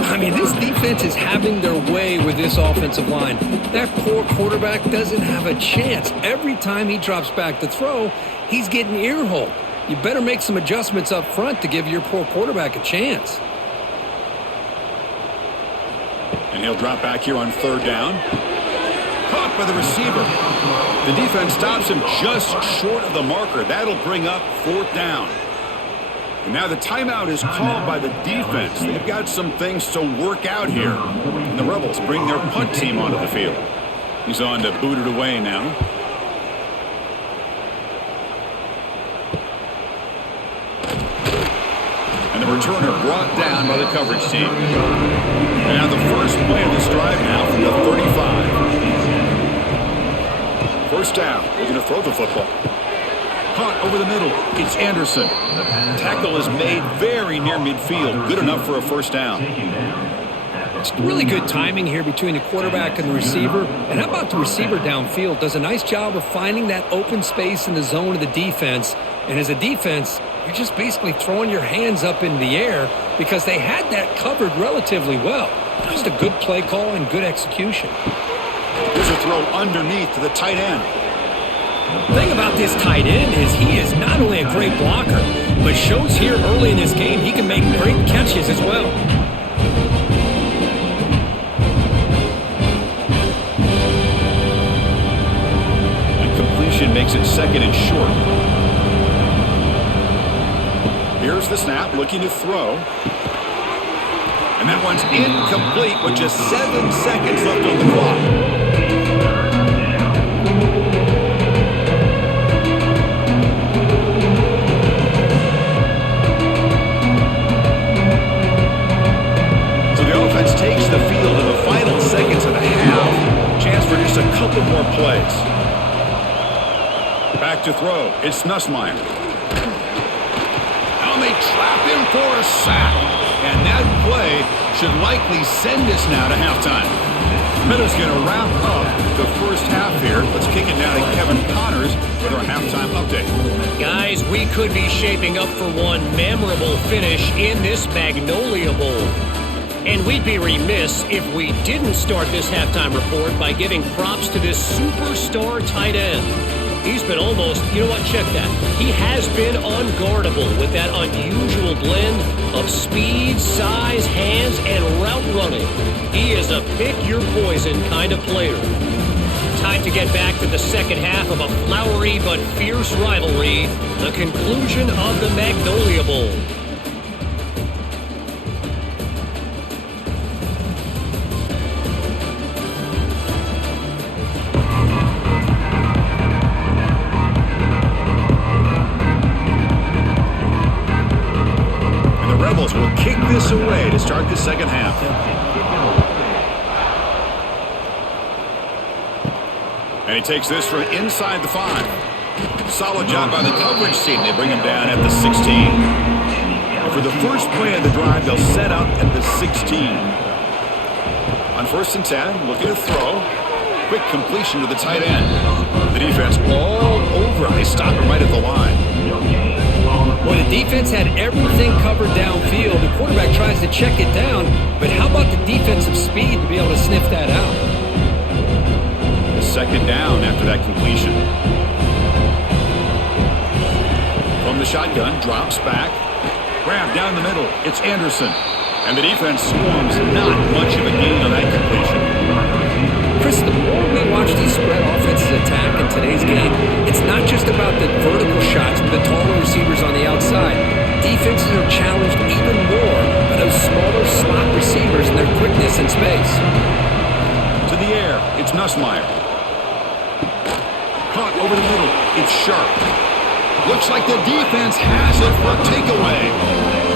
I mean, this defense is having their way with this offensive line. That poor quarterback doesn't have a chance. Every time he drops back to throw, he's getting ear-holed. You better make some adjustments up front to give your poor quarterback a chance. And he'll drop back here on third down. Caught by the receiver. The defense stops him just short of the marker. That'll bring up 4th down. And now the timeout is called by the defense. They've got some things to work out here. And the Rebels bring their punt team onto the field. He's on to boot it away now. And the returner brought down by the coverage team. And now the first play of this drive now from the 35. First down. We're going to throw the football. Caught over the middle. It's Anderson. Tackle is made very near midfield. Good enough for a first down. It's really good timing here between the quarterback and the receiver. And how about the receiver downfield? Does a nice job of finding that open space in the zone of the defense. And as a defense, you're just basically throwing your hands up in the air because they had that covered relatively well. Just a good play call and good execution. Here's a throw underneath to the tight end. The thing about this tight end is he is not only a great blocker, but shows here early in this game he can make great catches as well. And completion makes it second and short. Here's the snap, looking to throw. And that one's incomplete with just 7 seconds left on the clock. Takes the field in the final seconds of the half. Chance for just a couple more plays. Back to throw. It's Nussmeier. And they trap him for a sack. And that play should likely send us now to halftime. Miller's going to wrap up the first half here. Let's kick it down to Kevin Connors with our halftime update. Guys, we could be shaping up for one memorable finish in this Magnolia Bowl. And we'd be remiss if we didn't start this halftime report by giving props to this superstar tight end. He's been almost, you know what, check that. He has been unguardable with that unusual blend of speed, size, hands, and route running. He is a pick-your-poison kind of player. Time to get back to the second half of a flowery but fierce rivalry, the conclusion of the Magnolia Bowl. Will kick this away to start the second half. And he takes this from inside the 5. Solid job by the coverage team. They bring him down at the 16. And for the first play of the drive, they'll set up at the 16. On 1st and 10, looking to throw. Quick completion to the tight end. The defense all over. They stop him right at the line. Well, the defense had everything covered downfield. The quarterback tries to check it down, but how about the defensive speed to be able to sniff that out? A second down after that completion. From the shotgun, drops back. Grab down the middle. It's Anderson. And the defense swarms. Not much of a gain on that completion. Chris, the more we watch these spread offenses attack in today's game, it's not just about the vertical shots with the taller receivers on the outside. Defenses are challenged even more by those smaller slot receivers and their quickness in space. To the air, it's Nussmeier. Caught over the middle, it's Sharp. Looks like the defense has it for a takeaway.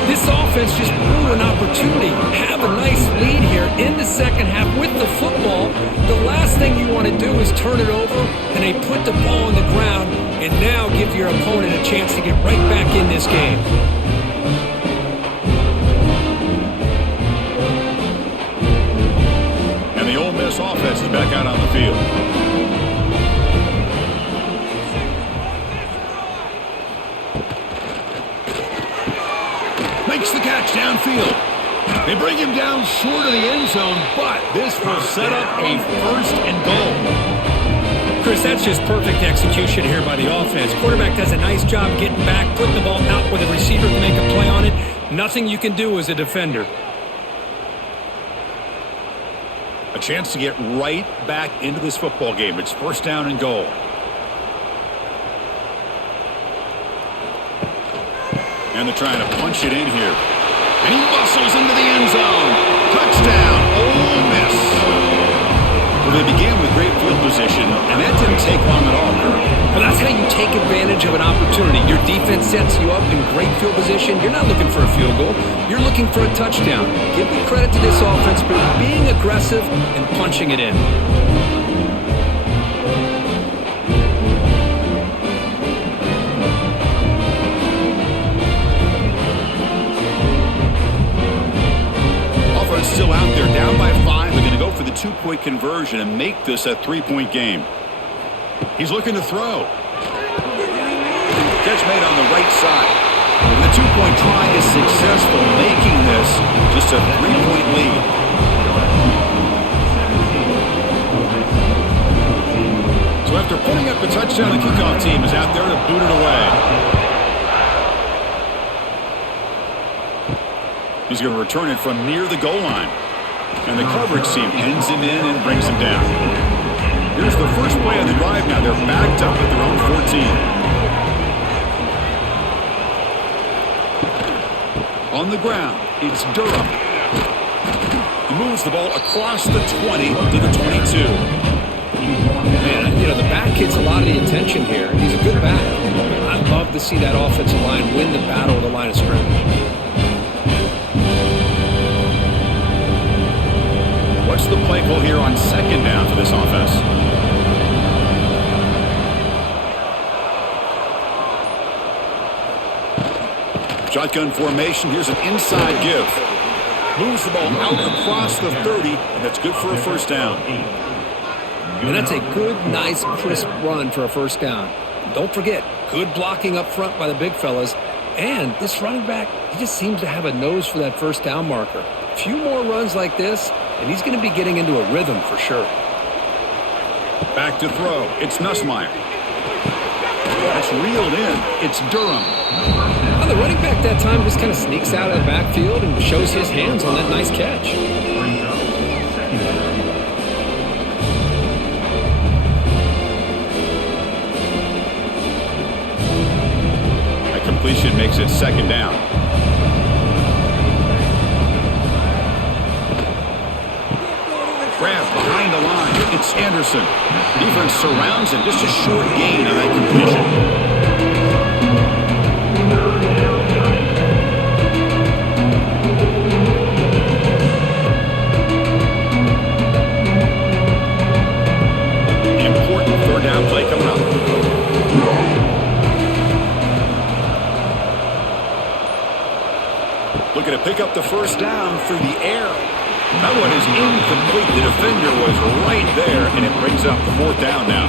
This offense just blew an opportunity. Have a nice lead here in the second half with the football. The last thing you want to do is turn it over, and they put the ball on the ground and now give your opponent a chance to get right back in this game. And the Ole Miss offense is back out on the field. Makes the catch downfield. They bring him down short of the end zone, but this will set up a 1st and goal. Chris, that's just perfect execution here by the offense. Quarterback does a nice job getting back, putting the ball out where the receiver can make a play on it. Nothing you can do as a defender. A chance to get right back into this football game. It's 1st down and goal. And they're trying to punch it in here. And he muscles into the end zone. Touchdown, Ole Miss. Well, they began with great field position, and that didn't take long at all, Kirk. Well, that's how you take advantage of an opportunity. Your defense sets you up in great field position. You're not looking for a field goal. You're looking for a touchdown. Give the credit to this offense for being aggressive and punching it in. Still out there, down by 5. They're going to go for the 2-point conversion and make this a 3-point game. He's looking to throw. Catch made on the right side. And the 2-point try is successful, making this just a 3-point lead. So after putting up the touchdown, the kickoff team is out there to boot it away. He's going to return it from near the goal line. And the coverage team pins him in and brings him down. Here's the first play of the drive now. They're backed up at their own 14. On the ground, it's Durham. He moves the ball across the 20 to the 22. Man, you know, the back gets a lot of the attention here. He's a good back. I'd love to see that offensive line win the battle of the line of scrimmage. What's the play call here on 2nd down for this offense? Shotgun formation. Here's an inside give. Moves the ball out across the 30, and that's good for a 1st down. And that's a good, nice, crisp run for a 1st down. Don't forget, good blocking up front by the big fellas. And this running back, he just seems to have a nose for that first down marker. A few more runs like this, and he's going to be getting into a rhythm for sure. Back to throw. It's Nussmeier. That's reeled in. It's Durham. Well, the running back that time just kind of sneaks out of the backfield and shows his hands on that nice catch. A completion makes it second down. Grab behind the line. It's Anderson. Defense surrounds him. Just a short gain on that completion. Important third down play coming up. Looking to pick up the first down through the air. That one is incomplete. The defender was right there, and it brings up fourth down now.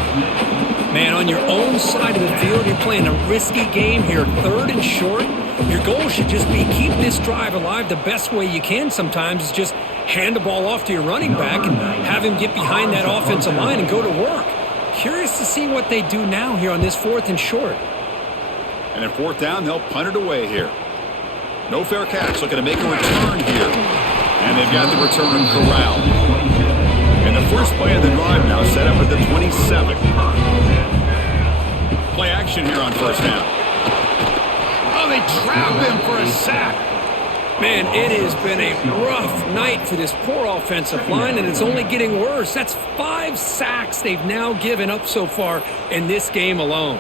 Man, on your own side of the field, you're playing a risky game here. Third and short. Your goal should just be keep this drive alive the best way you can sometimes is just hand the ball off to your running back and have him get behind that offensive line and go to work. Curious to see what they do now here on this fourth and short. And at fourth down, they'll punt it away here. No fair catch. Looking to make a return here. And they've got the return corralled. And the first play of the drive now set up at the 27. Play action here on first down. Oh, they trap him for a sack. Man, it has been a rough night for this poor offensive line, and it's only getting worse. That's 5 sacks they've now given up so far in this game alone.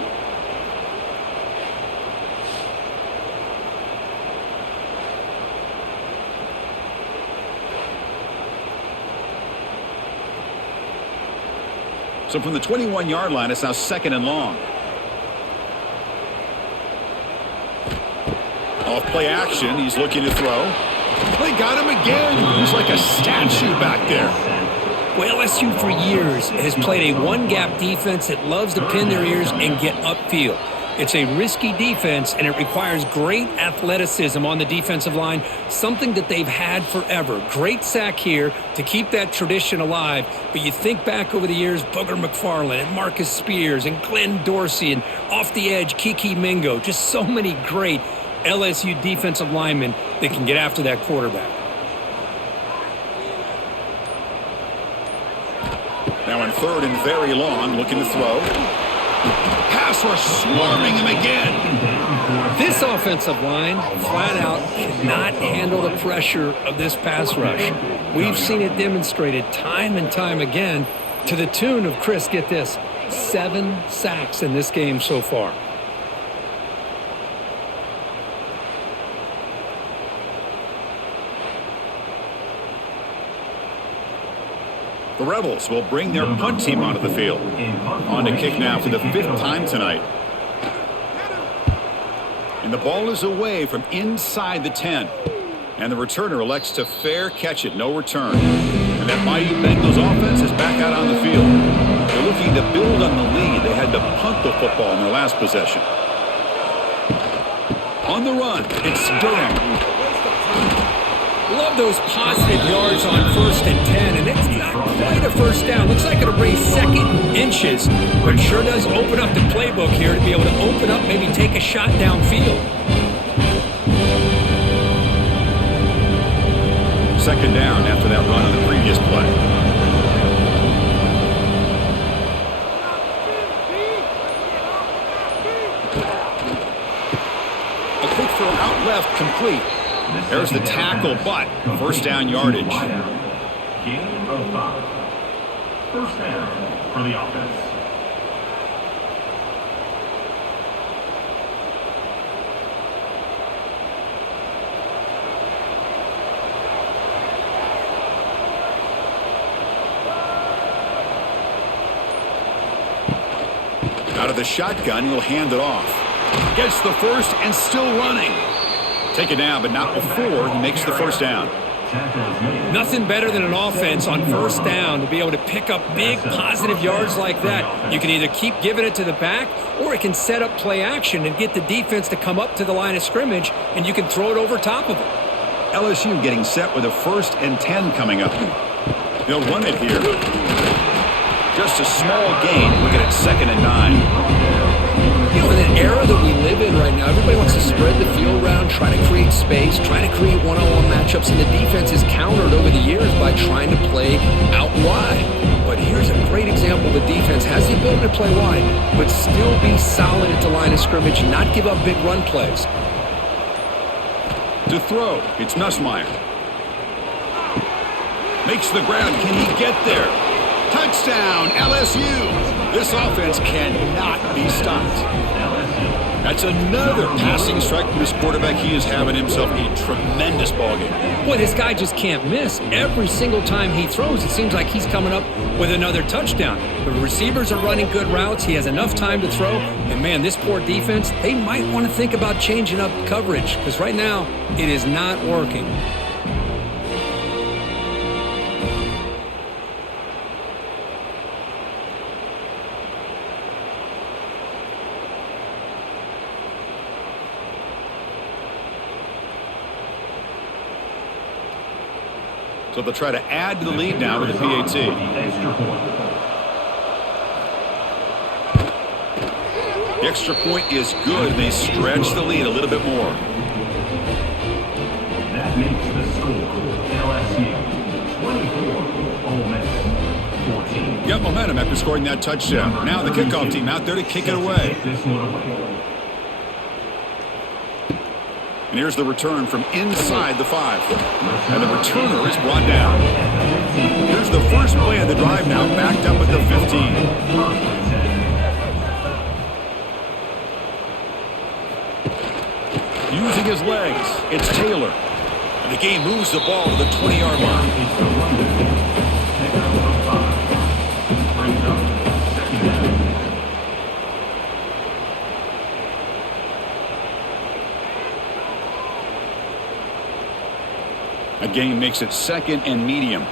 So from the 21-yard line, it's now second and long. Off play action, he's looking to throw. They got him again. He's like a statue back there. Well, LSU for years has played a one-gap defense that loves to pin their ears and get upfield. It's a risky defense, and it requires great athleticism on the defensive line, something that they've had forever. Great sack here to keep that tradition alive, but you think back over the years, Booger McFarland and Marcus Spears and Glenn Dorsey and off the edge, Kiki Mingo, just so many great LSU defensive linemen that can get after that quarterback. Now in third and very long, looking to throw. Pass rush swarming him again. This offensive line, flat out, cannot handle the pressure of this pass rush. We've seen it demonstrated time and time again to the tune of, Chris, get this, 7 sacks in this game so far. The Rebels will bring their punt team onto the field. On to kick now for the 5th time tonight. And the ball is away from inside the 10. And the returner elects to fair catch it, no return. And that mighty Bengals offense is back out on the field. They're looking to build on the lead. They had to punt the football in their last possession. On the run, it's Durham. Love those positive yards on 1st and 10, and it's not quite a first down. Looks like it'll raise second inches, but it sure does open up the playbook here to be able to open up, maybe take a shot downfield. Second down after that run on the previous play. A quick throw out left, complete. There's the tackle, but first down yardage. Gain of 5. First down for the offense. Out of the shotgun, he'll hand it off. Gets the first and still running. Take it down, but not before he makes the first down. Nothing better than an offense on first down to be able to pick up big positive yards like that. You can either keep giving it to the back, or it can set up play action and get the defense to come up to the line of scrimmage, and you can throw it over top of it. LSU getting set with a 1st and 10 coming up. They'll run it here. Just a small gain. Looking at 2nd and 9. You know, in an era that we live in right now, everybody wants to spread the field around, try to create space, try to create one-on-one matchups, and the defense is countered over the years by trying to play out wide. But here's a great example. The defense has the ability to play wide, but still be solid at the line of scrimmage, not give up big run plays. To throw, it's Nussmeier. Makes the grab. Can he get there? Touchdown, LSU. This offense cannot be stopped. That's another passing strike from this quarterback. He is having himself a tremendous ballgame. Boy, this guy just can't miss. Every single time he throws, it seems like he's coming up with another touchdown. The receivers are running good routes. He has enough time to throw. And, man, this poor defense, they might want to think about changing up coverage because right now it is not working. So they'll try to add to the lead now with the PAT. The extra point is good. They stretch the lead a little bit more. That makes the score LSU 24, Ole Miss 14. Got momentum after scoring that touchdown. Now the kickoff team out there to kick it away. And here's the return from inside the 5. And the returner is brought down. Here's the first play of the drive now, backed up at the 15. Using his legs, it's Taylor. And the game moves the ball to the 20-yard line. A gain makes it 2nd and medium.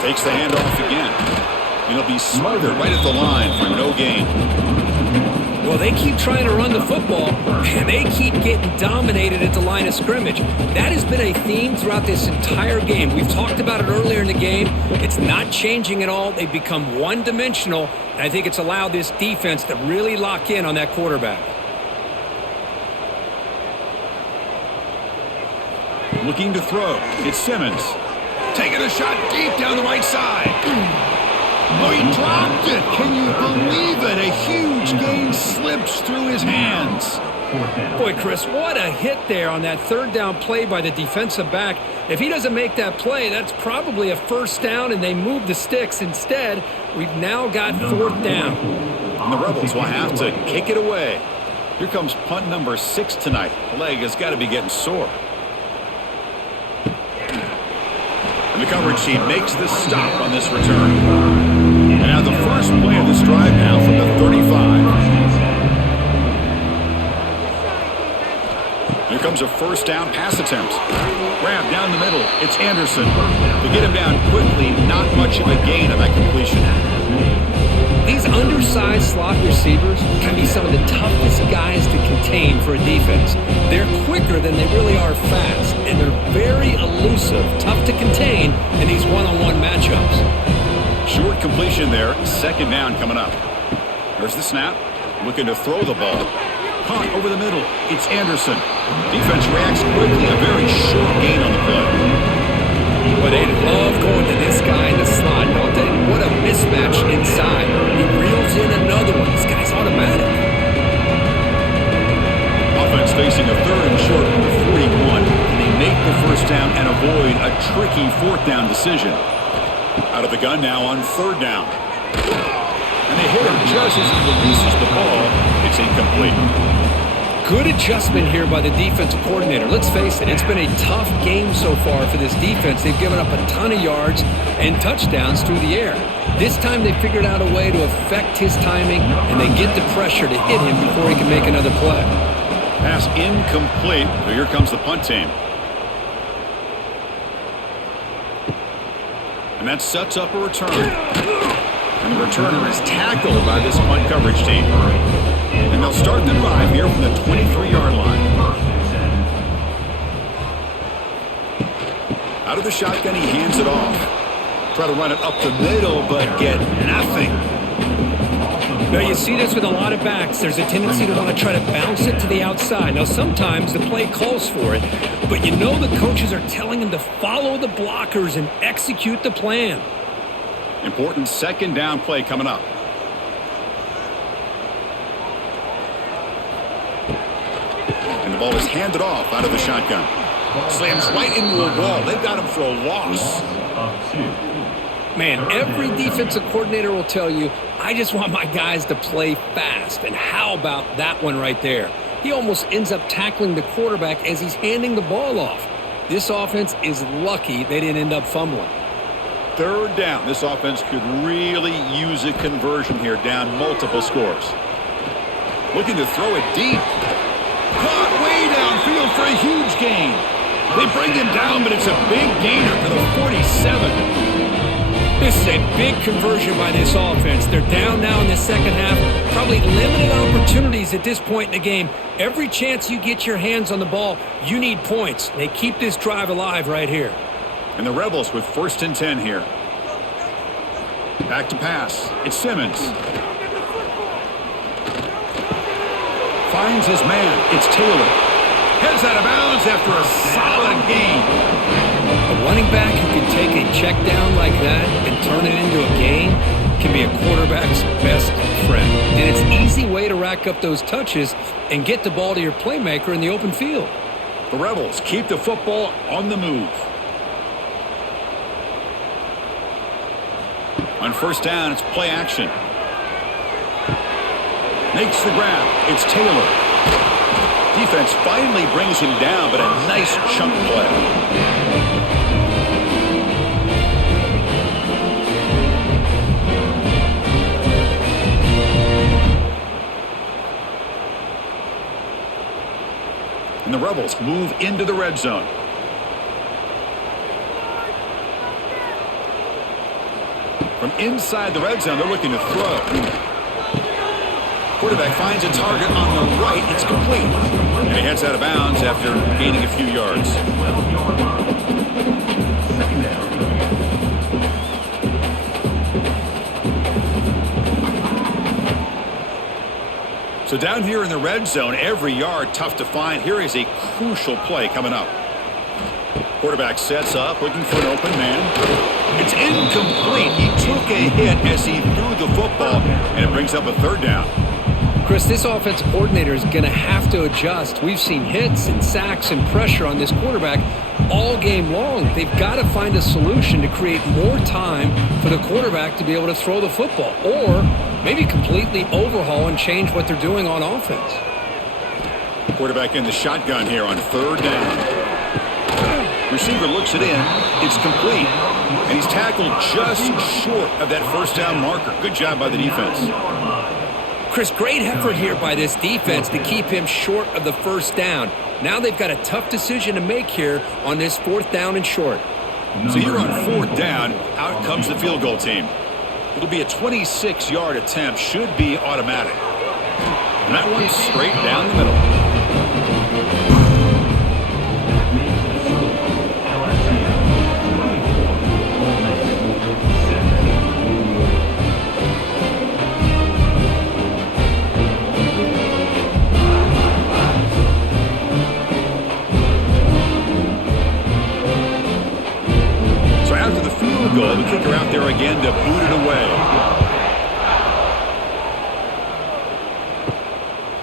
Takes the handoff again. It'll be smothered right at the line for no gain. Well, they keep trying to run the football, and they keep getting dominated at the line of scrimmage. That has been a theme throughout this entire game. We've talked about it earlier in the game. It's not changing at all. They've become one-dimensional, and I think it's allowed this defense to really lock in on that quarterback. Looking to throw. It's Simmons. Taking a shot deep down the right side. Oh, he dropped it. Can you believe it? A huge gain slips through his hands. Boy, Chris, what a hit there on that 3rd down play by the defensive back. If he doesn't make that play, that's probably a 1st down, and they move the sticks. Instead, we've now got 4th down. And the Rebels will have to kick it away. Here comes punt number 6 tonight. The leg has got to be getting sore. And the coverage team makes the stop on this return. And now the first play of this drive now from the 35. Here comes a 1st down pass attempt. Grab down the middle. It's Anderson. To get him down quickly, not much of a gain on that completion. These undersized slot receivers can be some of the toughest guys to contain for a defense. They're quicker than they really are fast, and they're very elusive, tough to contain in these one-on-one matchups. Short completion there, 2nd down coming up. There's the snap, looking to throw the ball. Caught over the middle, it's Anderson. Defense reacts quickly, a very short gain on the play. But they love going to this guy in the slot, don't they? What a mismatch inside. He reels in another one. This guy's automatic. Offense facing a 3rd and short from the 41. Can they make the 1st down and avoid a tricky 4th down decision? Out of the gun now on 3rd down. And they hit him just as he releases the ball. It's incomplete. Good adjustment here by the defensive coordinator. Let's face it, it's been a tough game so far for this defense. They've given up a ton of yards and touchdowns through the air. This time they figured out a way to affect his timing, and they get the pressure to hit him before he can make another play. Pass incomplete. So here comes the punt team. And that sets up a return. And the returner is tackled by this punt coverage team. And they'll start the drive here from the 23-yard line. Out of the shotgun, he hands it off. Try to run it up the middle, but get nothing. Now, you see this with a lot of backs. There's a tendency to want to try to bounce it to the outside. Now, sometimes the play calls for it, but you know the coaches are telling them to follow the blockers and execute the plan. Important second down play coming up. And the ball is handed off out of the shotgun. Slams right into a wall. They've got him for a loss. Man, every defensive coordinator will tell you, I just want my guys to play fast. And how about that one right there? He almost ends up tackling the quarterback as he's handing the ball off. This offense is lucky they didn't end up fumbling. Third down. This offense could really use a conversion here, down multiple scores. Looking to throw it deep. Caught way downfield for a huge gain. They bring him down, but it's a big gainer to the 47. This is a big conversion by this offense. They're down now in the second half. Probably limited opportunities at this point in the game. Every chance you get your hands on the ball, you need points. They keep this drive alive right here. And the Rebels with 1st and 10 here. Back to pass. It's Simmons. Finds his man. It's Taylor. Heads out of bounds after a solid gain. A running back who can take a check down like that and turn it into a gain can be a quarterback's best friend. And it's an easy way to rack up those touches and get the ball to your playmaker in the open field. The Rebels keep the football on the move. On 1st down, it's play action. Makes the grab. It's Taylor. Defense finally brings him down, but a nice chunk play. And the Rebels move into the red zone. From inside the red zone, they're looking to throw. Quarterback finds a target on the right. It's complete. And he heads out of bounds after gaining a few yards. So down here in the red zone, every yard tough to find. Here is a crucial play coming up. Quarterback sets up, looking for an open man. It's incomplete. He took a hit as he threw the football, and it brings up a 3rd down. Chris, this offensive coordinator is going to have to adjust. We've seen hits and sacks and pressure on this quarterback all game long. They've got to find a solution to create more time for the quarterback to be able to throw the football, or maybe completely overhaul and change what they're doing on offense. Quarterback in the shotgun here on 3rd down. Receiver looks it in. It's complete. And he's tackled just short of that 1st down marker. Good job by the defense. Chris, great effort here by this defense to keep him short of the 1st down. Now they've got a tough decision to make here on this 4th down and short. So here on 4th down, out comes the field goal team. It'll be a 26-yard attempt, should be automatic. And that one's straight down the middle. Goal, the kicker out there again to boot it away.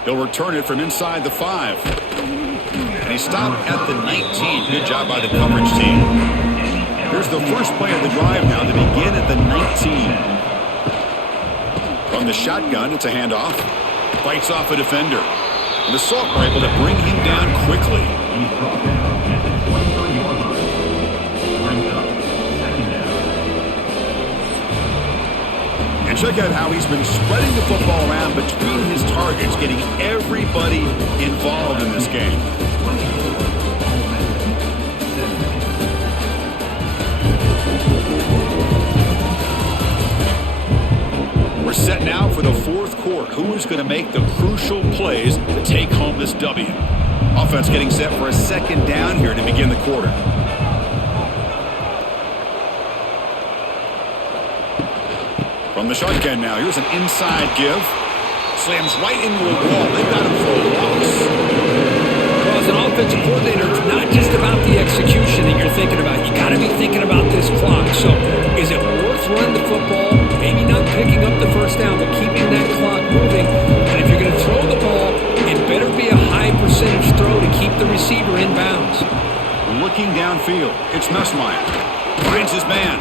He'll return it from inside the 5. And he stopped at the 19. Good job by the coverage team. Here's the first play of the drive now to begin at the 19. From the shotgun, it's a handoff. Fights off a defender. And the Salt were able to bring him down quickly. And Check out how he's been spreading the football around between his targets, getting everybody involved in this game. We're set now for the fourth quarter. Who is going to make the crucial plays to take home this W? Offense getting set for a second down here to begin the quarter. From the shotgun now, here's an inside give. Slams right into a wall. They've got him for a loss. Well, as an offensive coordinator, it's not just about the execution that you're thinking about. You got to be thinking about this clock. So is it worth running the football? Maybe not picking up the first down, but keeping that clock moving. And if you're going to throw the ball, it better be a high percentage throw to keep the receiver in bounds. Looking downfield, it's Messmeyer. Finds his man.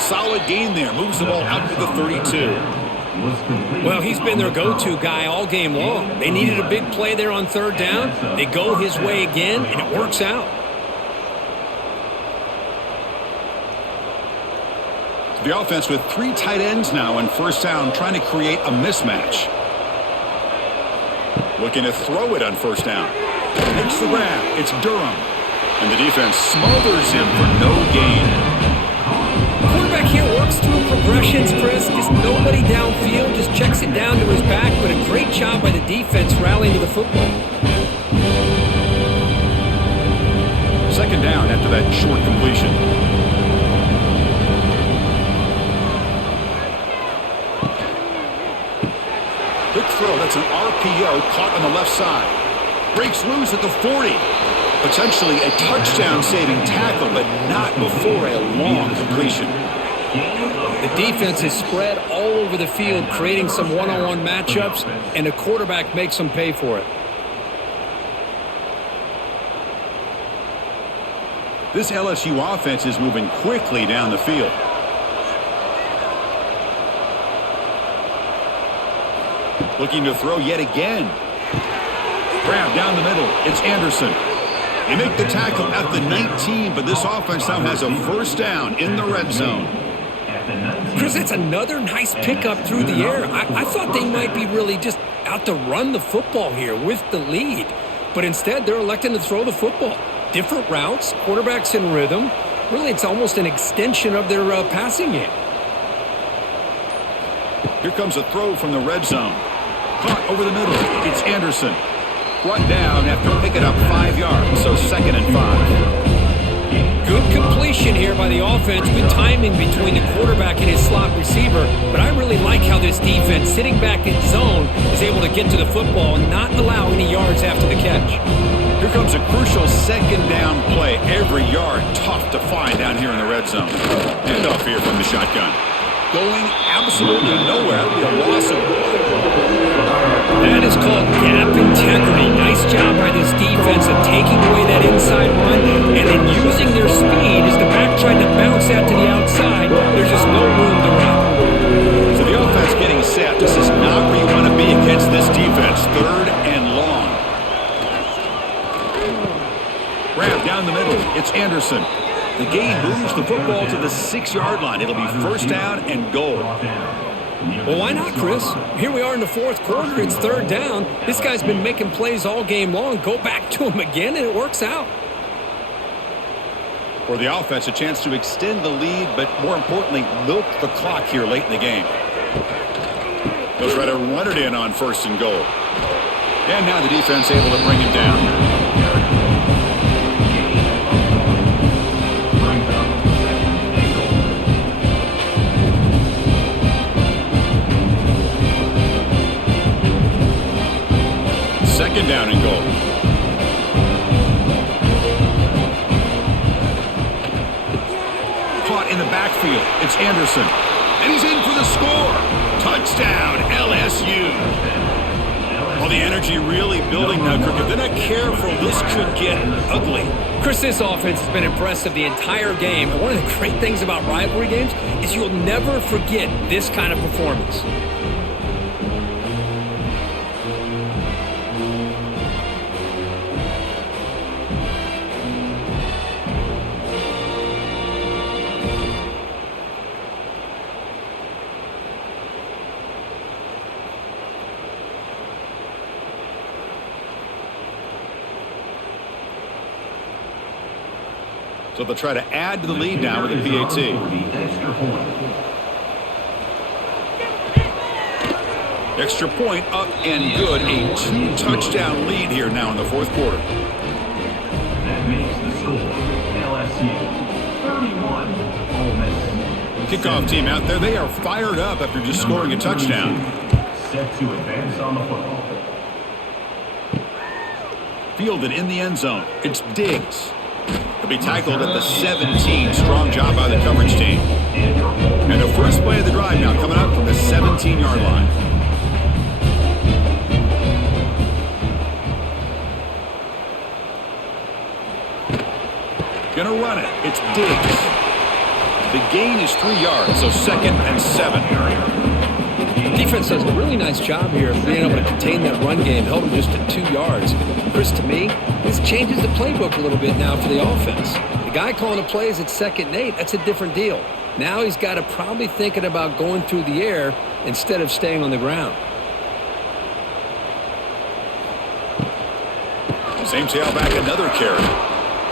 Solid gain there. Moves the ball out to the 32. Well, he's been their go-to guy all game long. They needed a big play there on third down. They go his way again, and it works out. The offense with 3 tight ends now on first down, trying to create a mismatch. Looking to throw it on first down. Makes the grab. It's Durham. And the defense smothers him for no gain. Quarterback here works through progressions, Chris. Just nobody downfield, just checks it down to his back, but a great job by the defense rallying to the football. Second down after that short completion. Quick throw, that's an RPO caught on the left side. Breaks loose at the 40. Potentially a touchdown-saving tackle, but not before a long completion. The defense is spread all over the field, creating some one-on-one matchups, and the quarterback makes them pay for it. This LSU offense is moving quickly down the field. Looking to throw yet again. Grab down the middle. It's Anderson. They make the tackle at the 19, but this offense now has a first down in the red zone. Chris, it's another nice pickup through the air. I thought they might be really just out to run the football here with the lead, but instead they're electing to throw the football. Different routes, quarterbacks in rhythm. Really, it's almost an extension of their passing game. Here comes a throw from the red zone. Caught over the middle. It's Anderson. Brought down after picking up 5 yards, so 2nd and 5. Good completion here by the offense. Good timing between the quarterback and his slot receiver. But I really like how this defense, sitting back in zone, is able to get to the football and not allow any yards after the catch. Here comes a crucial second down play. Every yard tough to find down here in the red zone. Handoff here from the shotgun. Going absolutely nowhere. It'll be a loss of That is called gap integrity. Nice job by this defense of taking away that inside run and then using their speed as the back tried to bounce out to the outside. There's just no room to run. So the offense getting set. This is not where you want to be against this defense. 3rd and long. Grab down the middle. It's Anderson. The gain moves the football to the 6-yard line. It'll be first down and goal. Well, why not, Chris? Here we are in the fourth quarter. It's 3rd down. This guy's been making plays all game long. Go back to him again, and it works out. For the offense, a chance to extend the lead, but more importantly, milk the clock here late in the game. They'll try to run it in on 1st and goal. And now the defense able to bring him down. Second down and goal. Caught in the backfield. It's Anderson. And he's in for the score. Touchdown, LSU. Well, the energy really building now, Kirk. If they're not careful, this could get ugly. Chris, this offense has been impressive the entire game. And one of the great things about rivalry games is you'll never forget this kind of performance. So they'll try to add to the lead now with a PAT. Extra point up and good. A 2-touchdown lead here now in the fourth quarter. That makes the score LSU 31, Ole Miss. Kickoff team out there. They are fired up after just scoring a touchdown. Set to advance on the football. Fielded in the end zone. It's Diggs. He'll be tackled at the 17. Strong job by the coverage team. And the first play of the drive now coming up from the 17-yard line. Gonna run it. It's Diggs. The gain is 3 yards, so 2nd and 7. Defense does a really nice job here of being able to contain that run game, held him just to 2 yards. Chris, to me, this changes the playbook a little bit now for the offense. The guy calling the plays at 2nd and 8, that's a different deal. Now he's got to probably thinking about going through the air instead of staying on the ground. Same tailback, another carry.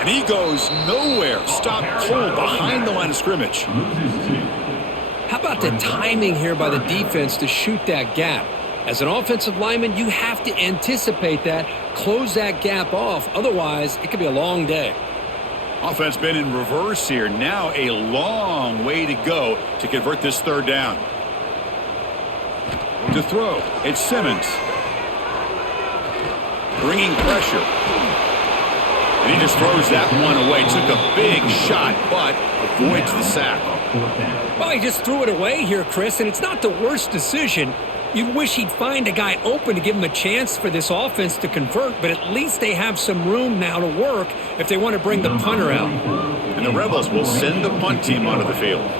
And he goes nowhere. Stop cold behind the line of scrimmage. How about the timing here by the defense to shoot that gap? As an offensive lineman, you have to anticipate that, close that gap off. Otherwise, it could be a long day. Offense been in reverse here. Now a long way to go to convert this 3rd down. To throw, it's Simmons. Bringing pressure. And he just throws that one away. Took a big shot, but avoids the sack. Well, he just threw it away here, Chris, and it's not the worst decision. You wish he'd find a guy open to give him a chance for this offense to convert, but at least they have some room now to work if they want to bring the punter out. And the Rebels will send the punt team onto the field.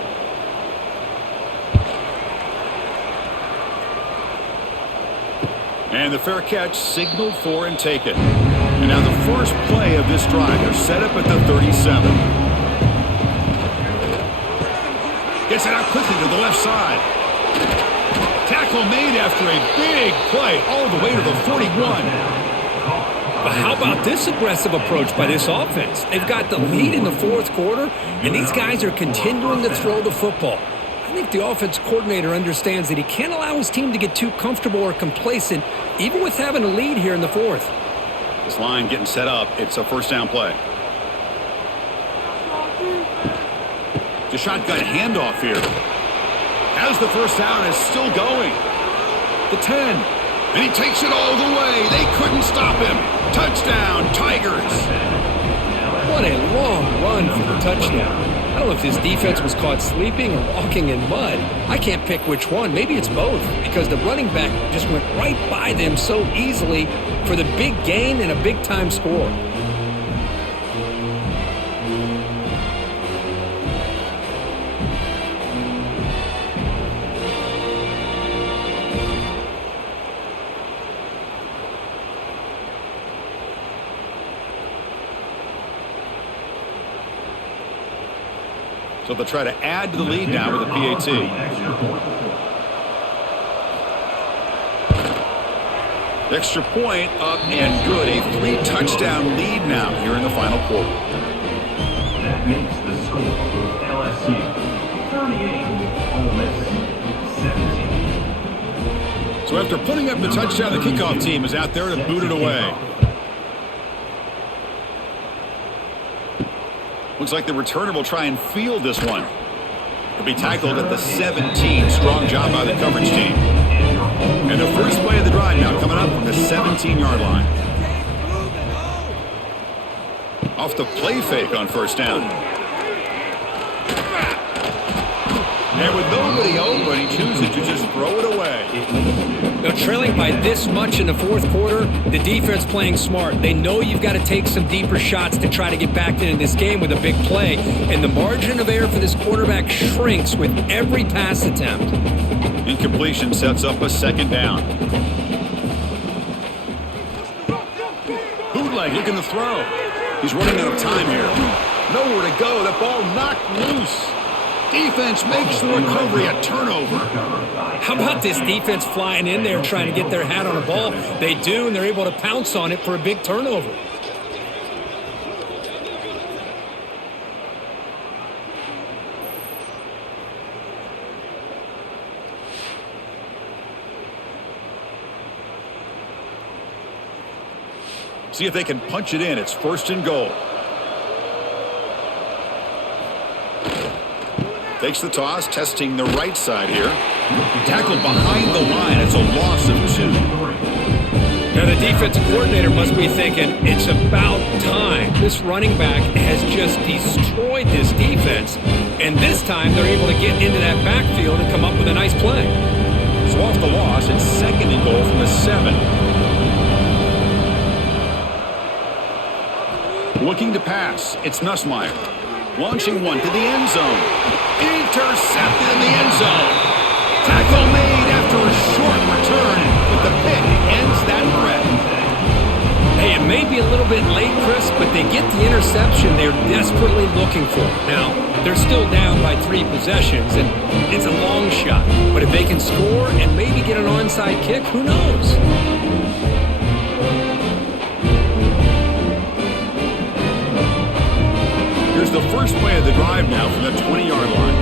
And the fair catch signaled for and taken. And now the first play of this drive. They're set up at the 37. Gets it out quickly to the left side. Tackle made after a big play all the way to the 41. But how about this aggressive approach by this offense? They've got the lead in the fourth quarter, and these guys are continuing to throw the football. I think the offense coordinator understands that he can't allow his team to get too comfortable or complacent, even with having a lead here in the fourth. This line getting set up. It's a first down play. The shotgun handoff here. Has the first down, is still going. The 10. And he takes it all the way. They couldn't stop him. Touchdown, Tigers. What a long run for the touchdown. I don't know if this defense was caught sleeping or walking in mud. I can't pick which one. Maybe it's both, because the running back just went right by them so easily for the big gain and a big-time score. So they'll try to add to the lead now with a PAT. Extra point up and good. A 3-touchdown lead now here in the final quarter. That makes the score LSU 38, Ole Miss 17. So after putting up the touchdown, the kickoff team is out there to boot it away. Looks like the returner will try and field this one. He'll be tackled at the 17. Strong job by the coverage team. And the first play of the drive now coming up from the 17-yard line. Off the play fake on first down. And with nobody open, he chooses to just throw it away. Now, trailing by this much in the fourth quarter, the defense playing smart. They know you've got to take some deeper shots to try to get back into this game with a big play. And the margin of error for this quarterback shrinks with every pass attempt. Incompletion sets up a second down. Bootleg looking to throw. He's running out of time here. Nowhere to go. That ball knocked loose. Defense makes the recovery a turnover. How about this defense flying in there trying to get their hat on the ball? They do, and they're able to pounce on it for a big turnover. See if they can punch it in. It's 1st and goal. Takes the toss, testing the right side here. Tackled behind the line. It's a loss of 2. Now the defensive coordinator must be thinking, it's about time. This running back has just destroyed this defense. And this time they're able to get into that backfield and come up with a nice play. So off the loss, it's 2nd and goal from the 7. Looking to pass. It's Nussmeier. Launching one to the end zone. Intercepted in the end zone. Tackle made after a short return, but the pick ends that threat. Hey, it may be a little bit late, Chris, but they get the interception they're desperately looking for. Now, they're still down by 3 possessions, and it's a long shot. But if they can score and maybe get an onside kick, who knows? Here's the first play of the drive now from the 20-yard line.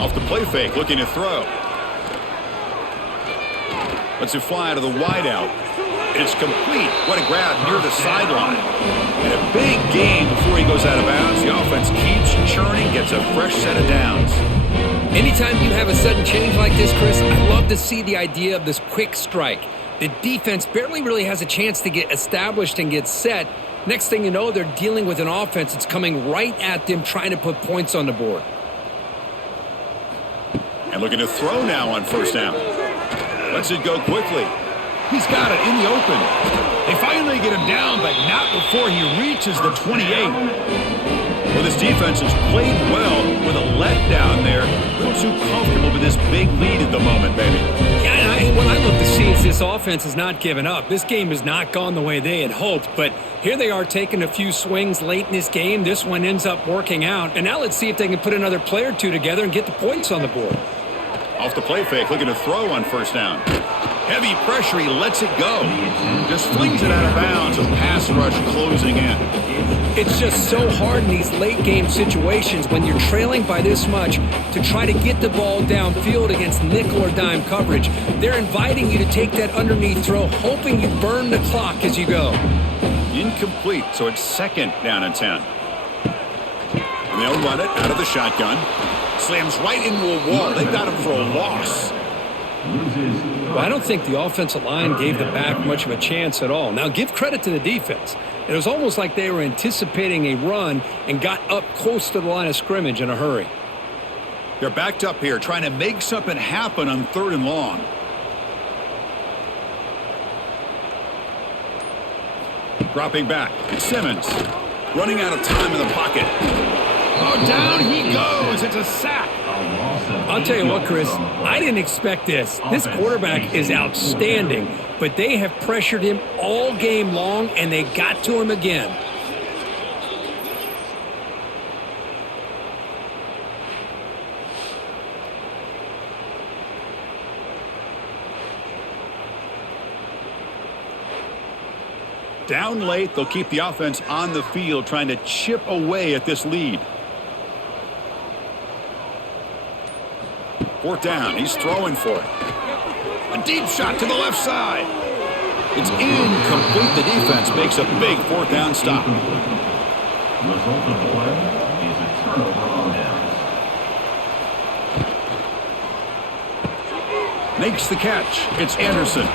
Off the play fake, looking to throw. Lets it fly out of the wideout. It's complete. What a grab near the sideline. And a big gain before he goes out of bounds. The offense keeps churning, gets a fresh set of downs. Anytime you have a sudden change like this, Chris, I love to see the idea of this quick strike. The defense barely really has a chance to get established and get set. Next thing you know, they're dealing with an offense that's coming right at them, trying to put points on the board. And looking to throw now on 1st down. Lets it go quickly. He's got it in the open. They finally get him down, but not before he reaches the 28. Well, this defense has played well with a letdown there. A little too comfortable with this big lead at the moment, baby. Yeah, what I look to see is this offense has not given up. This game has not gone the way they had hoped, but here they are taking a few swings late in this game. This one ends up working out, and now let's see if they can put another play or two together and get the points on the board. Off the play fake, looking to throw on 1st down. Heavy pressure, he lets it go. Just flings it out of bounds, a pass rush closing in. It's just so hard in these late game situations when you're trailing by this much to try to get the ball downfield against nickel or dime coverage. They're inviting you to take that underneath throw, hoping you burn the clock as you go. Incomplete, so it's 2nd down and 10. And they'll run it out of the shotgun. Slams right into a wall. They've got him for a loss. Well, I don't think the offensive line gave the back much of a chance at all. Now, give credit to the defense. It was almost like they were anticipating a run and got up close to the line of scrimmage in a hurry. They're backed up here, trying to make something happen on 3rd and long. Dropping back. Simmons running out of time in the pocket. Oh, down he goes. It's a sack. I'll tell you what, Chris, I didn't expect this. This quarterback is outstanding, but they have pressured him all game long, and they got to him again. Down late, they'll keep the offense on the field, trying to chip away at this lead. 4th down, he's throwing for it. A deep shot to the left side. It's incomplete. The defense makes a big 4th down stop. Result of the play is a turnover on downs. Makes the catch. It's Anderson.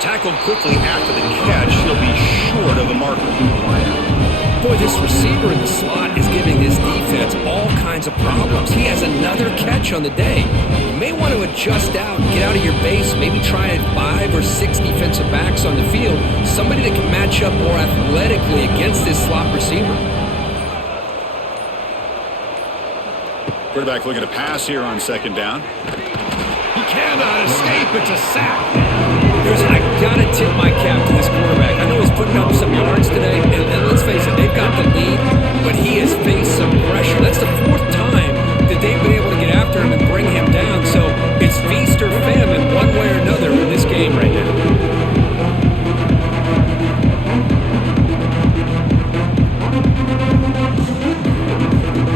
Tackled quickly after the catch. He'll be short of the marker. Boy, this receiver in the slot is giving this defense all kinds of problems. He has another catch on the day. You may want to adjust out, get out of your base, maybe try 5 or 6 defensive backs on the field, somebody that can match up more athletically against this slot receiver. Quarterback looking to pass here on 2nd down. He cannot escape. It's a sack. I got to tip my cap to this quarterback. I know he's putting up some yards today, and let's face it, they've got the lead, but he has faced some pressure. That's the 4th time that they've been able to get after him and bring him down. So it's feast or famine one way or another in this game right now.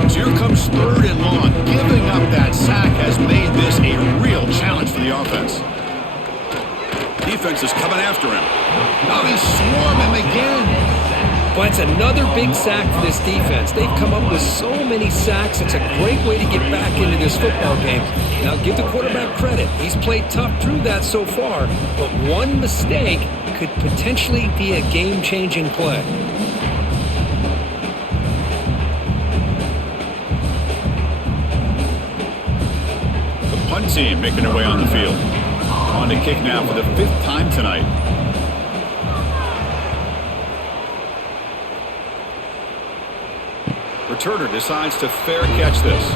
So here comes 3rd and long. Giving up that sack has made this a real challenge for the offense. Defense is coming after him. Oh, they swarm him again. But it's another big sack for this defense. They've come up with so many sacks. It's a great way to get back into this football game. Now, give the quarterback credit. He's played tough through that so far, but one mistake could potentially be a game-changing play. The punt team making their way on the field. On to kick now for the 5th time tonight. Returner decides to fair catch this.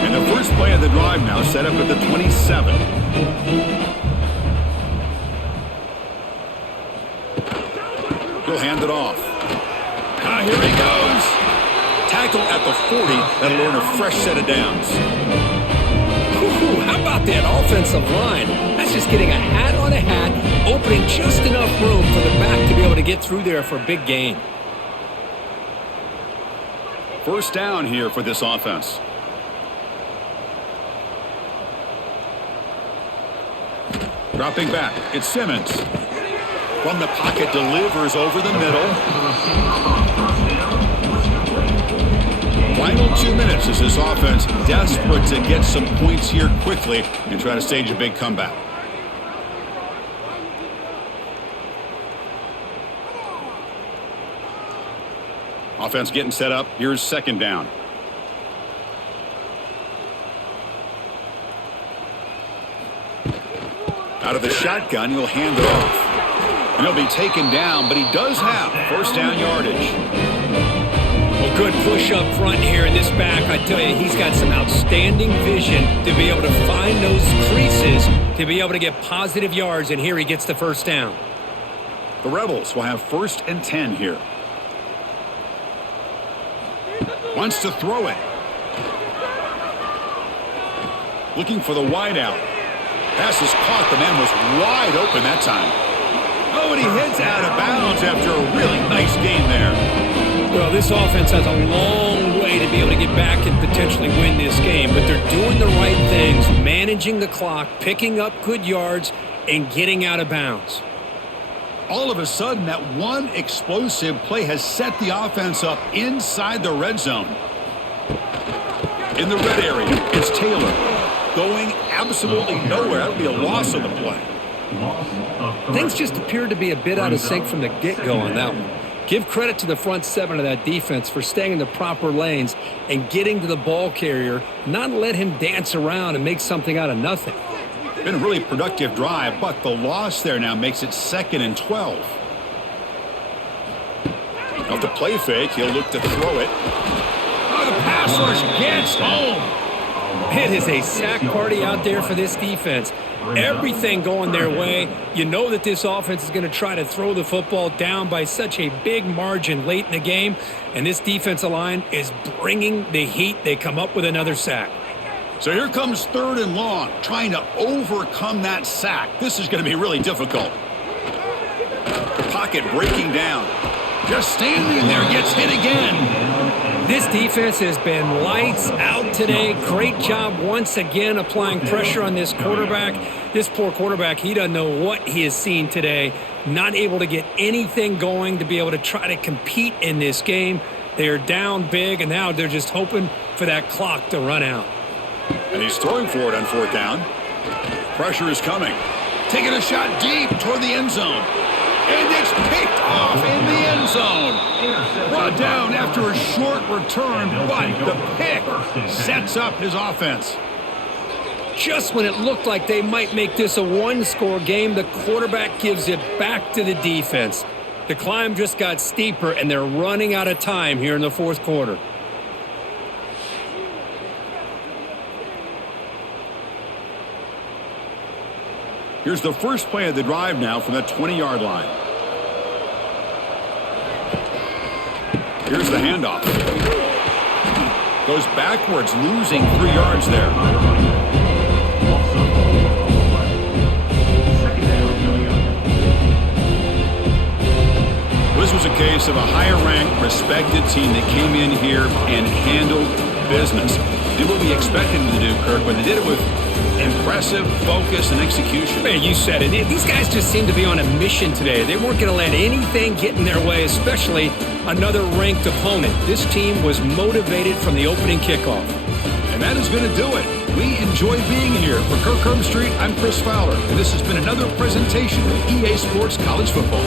And the first play of the drive now set up at the 27. He'll hand it off. Here he goes. Tackle at the 40. That'll earn a fresh set of downs. Ooh, how about that offensive line? That's just getting a hat on a hat, opening just enough room for the back to be able to get through there for a big gain. First down here for this offense. Dropping back, it's Simmons. From the pocket, delivers over the middle. Final 2 minutes as this offense desperate to get some points here quickly and try to stage a big comeback. Offense getting set up. Here's second down. Out of the shotgun, he'll hand it off. And he'll be taken down, but he does have first down yardage. Well, good push up front here in this back. I tell you, he's got some outstanding vision to be able to find those creases, to be able to get positive yards, and here he gets the first down. The Rebels will have 1st and 10 here. Wants to throw it. Looking for the wideout. Pass is caught. The man was wide open that time. Oh, and he heads out of bounds after a really nice game there. Well, this offense has a long way to be able to get back and potentially win this game, but they're doing the right things, managing the clock, picking up good yards, and getting out of bounds. All of a sudden, that one explosive play has set the offense up inside the red zone. In the red area, it's Taylor going absolutely nowhere. That would be a loss of the play. Things just appeared to be a bit out of sync from the get-go on that one. Give credit to the front 7 of that defense for staying in the proper lanes and getting to the ball carrier, not let him dance around and make something out of nothing. Been a really productive drive, but the loss there now makes it 2nd and 12. Off the play fake, he'll look to throw it. Oh, the pass rush gets home. It is a sack party out there for this defense. Everything going their way. You know that this offense is going to try to throw the football down by such a big margin late in the game, and this defensive line is bringing the heat. They come up with another sack. So here comes 3rd and long, trying to overcome that sack. This is going to be really difficult. The pocket breaking down. Just standing there, gets hit again. This defense has been lights out today. Great job once again applying pressure on this quarterback. This poor quarterback, he doesn't know what he has seen today. Not able to get anything going to be able to try to compete in this game. They are down big, and now they're just hoping for that clock to run out. And he's throwing for it on 4th down. Pressure is coming. Taking a shot deep toward the end zone. And it's picked off in the end zone. Brought down after a short return, but the pick sets up his offense. Just when it looked like they might make this a one-score game, the quarterback gives it back to the defense. The climb just got steeper, and they're running out of time here in the 4th quarter. Here's the first play of the drive now from that 20-yard line. Here's the handoff. Goes backwards, losing 3 yards there. This was a case of a higher-ranked, respected team that came in here and handled business. Did what we expected them to do, Kirk, but they did it with impressive focus and execution. Man, you said it. These guys just seem to be on a mission today. They weren't going to let anything get in their way, especially another ranked opponent. This team was motivated from the opening kickoff. And that is going to do it. We enjoy being here. For Kirk Herbstreit, I'm Chris Fowler, and this has been another presentation of EA Sports College Football.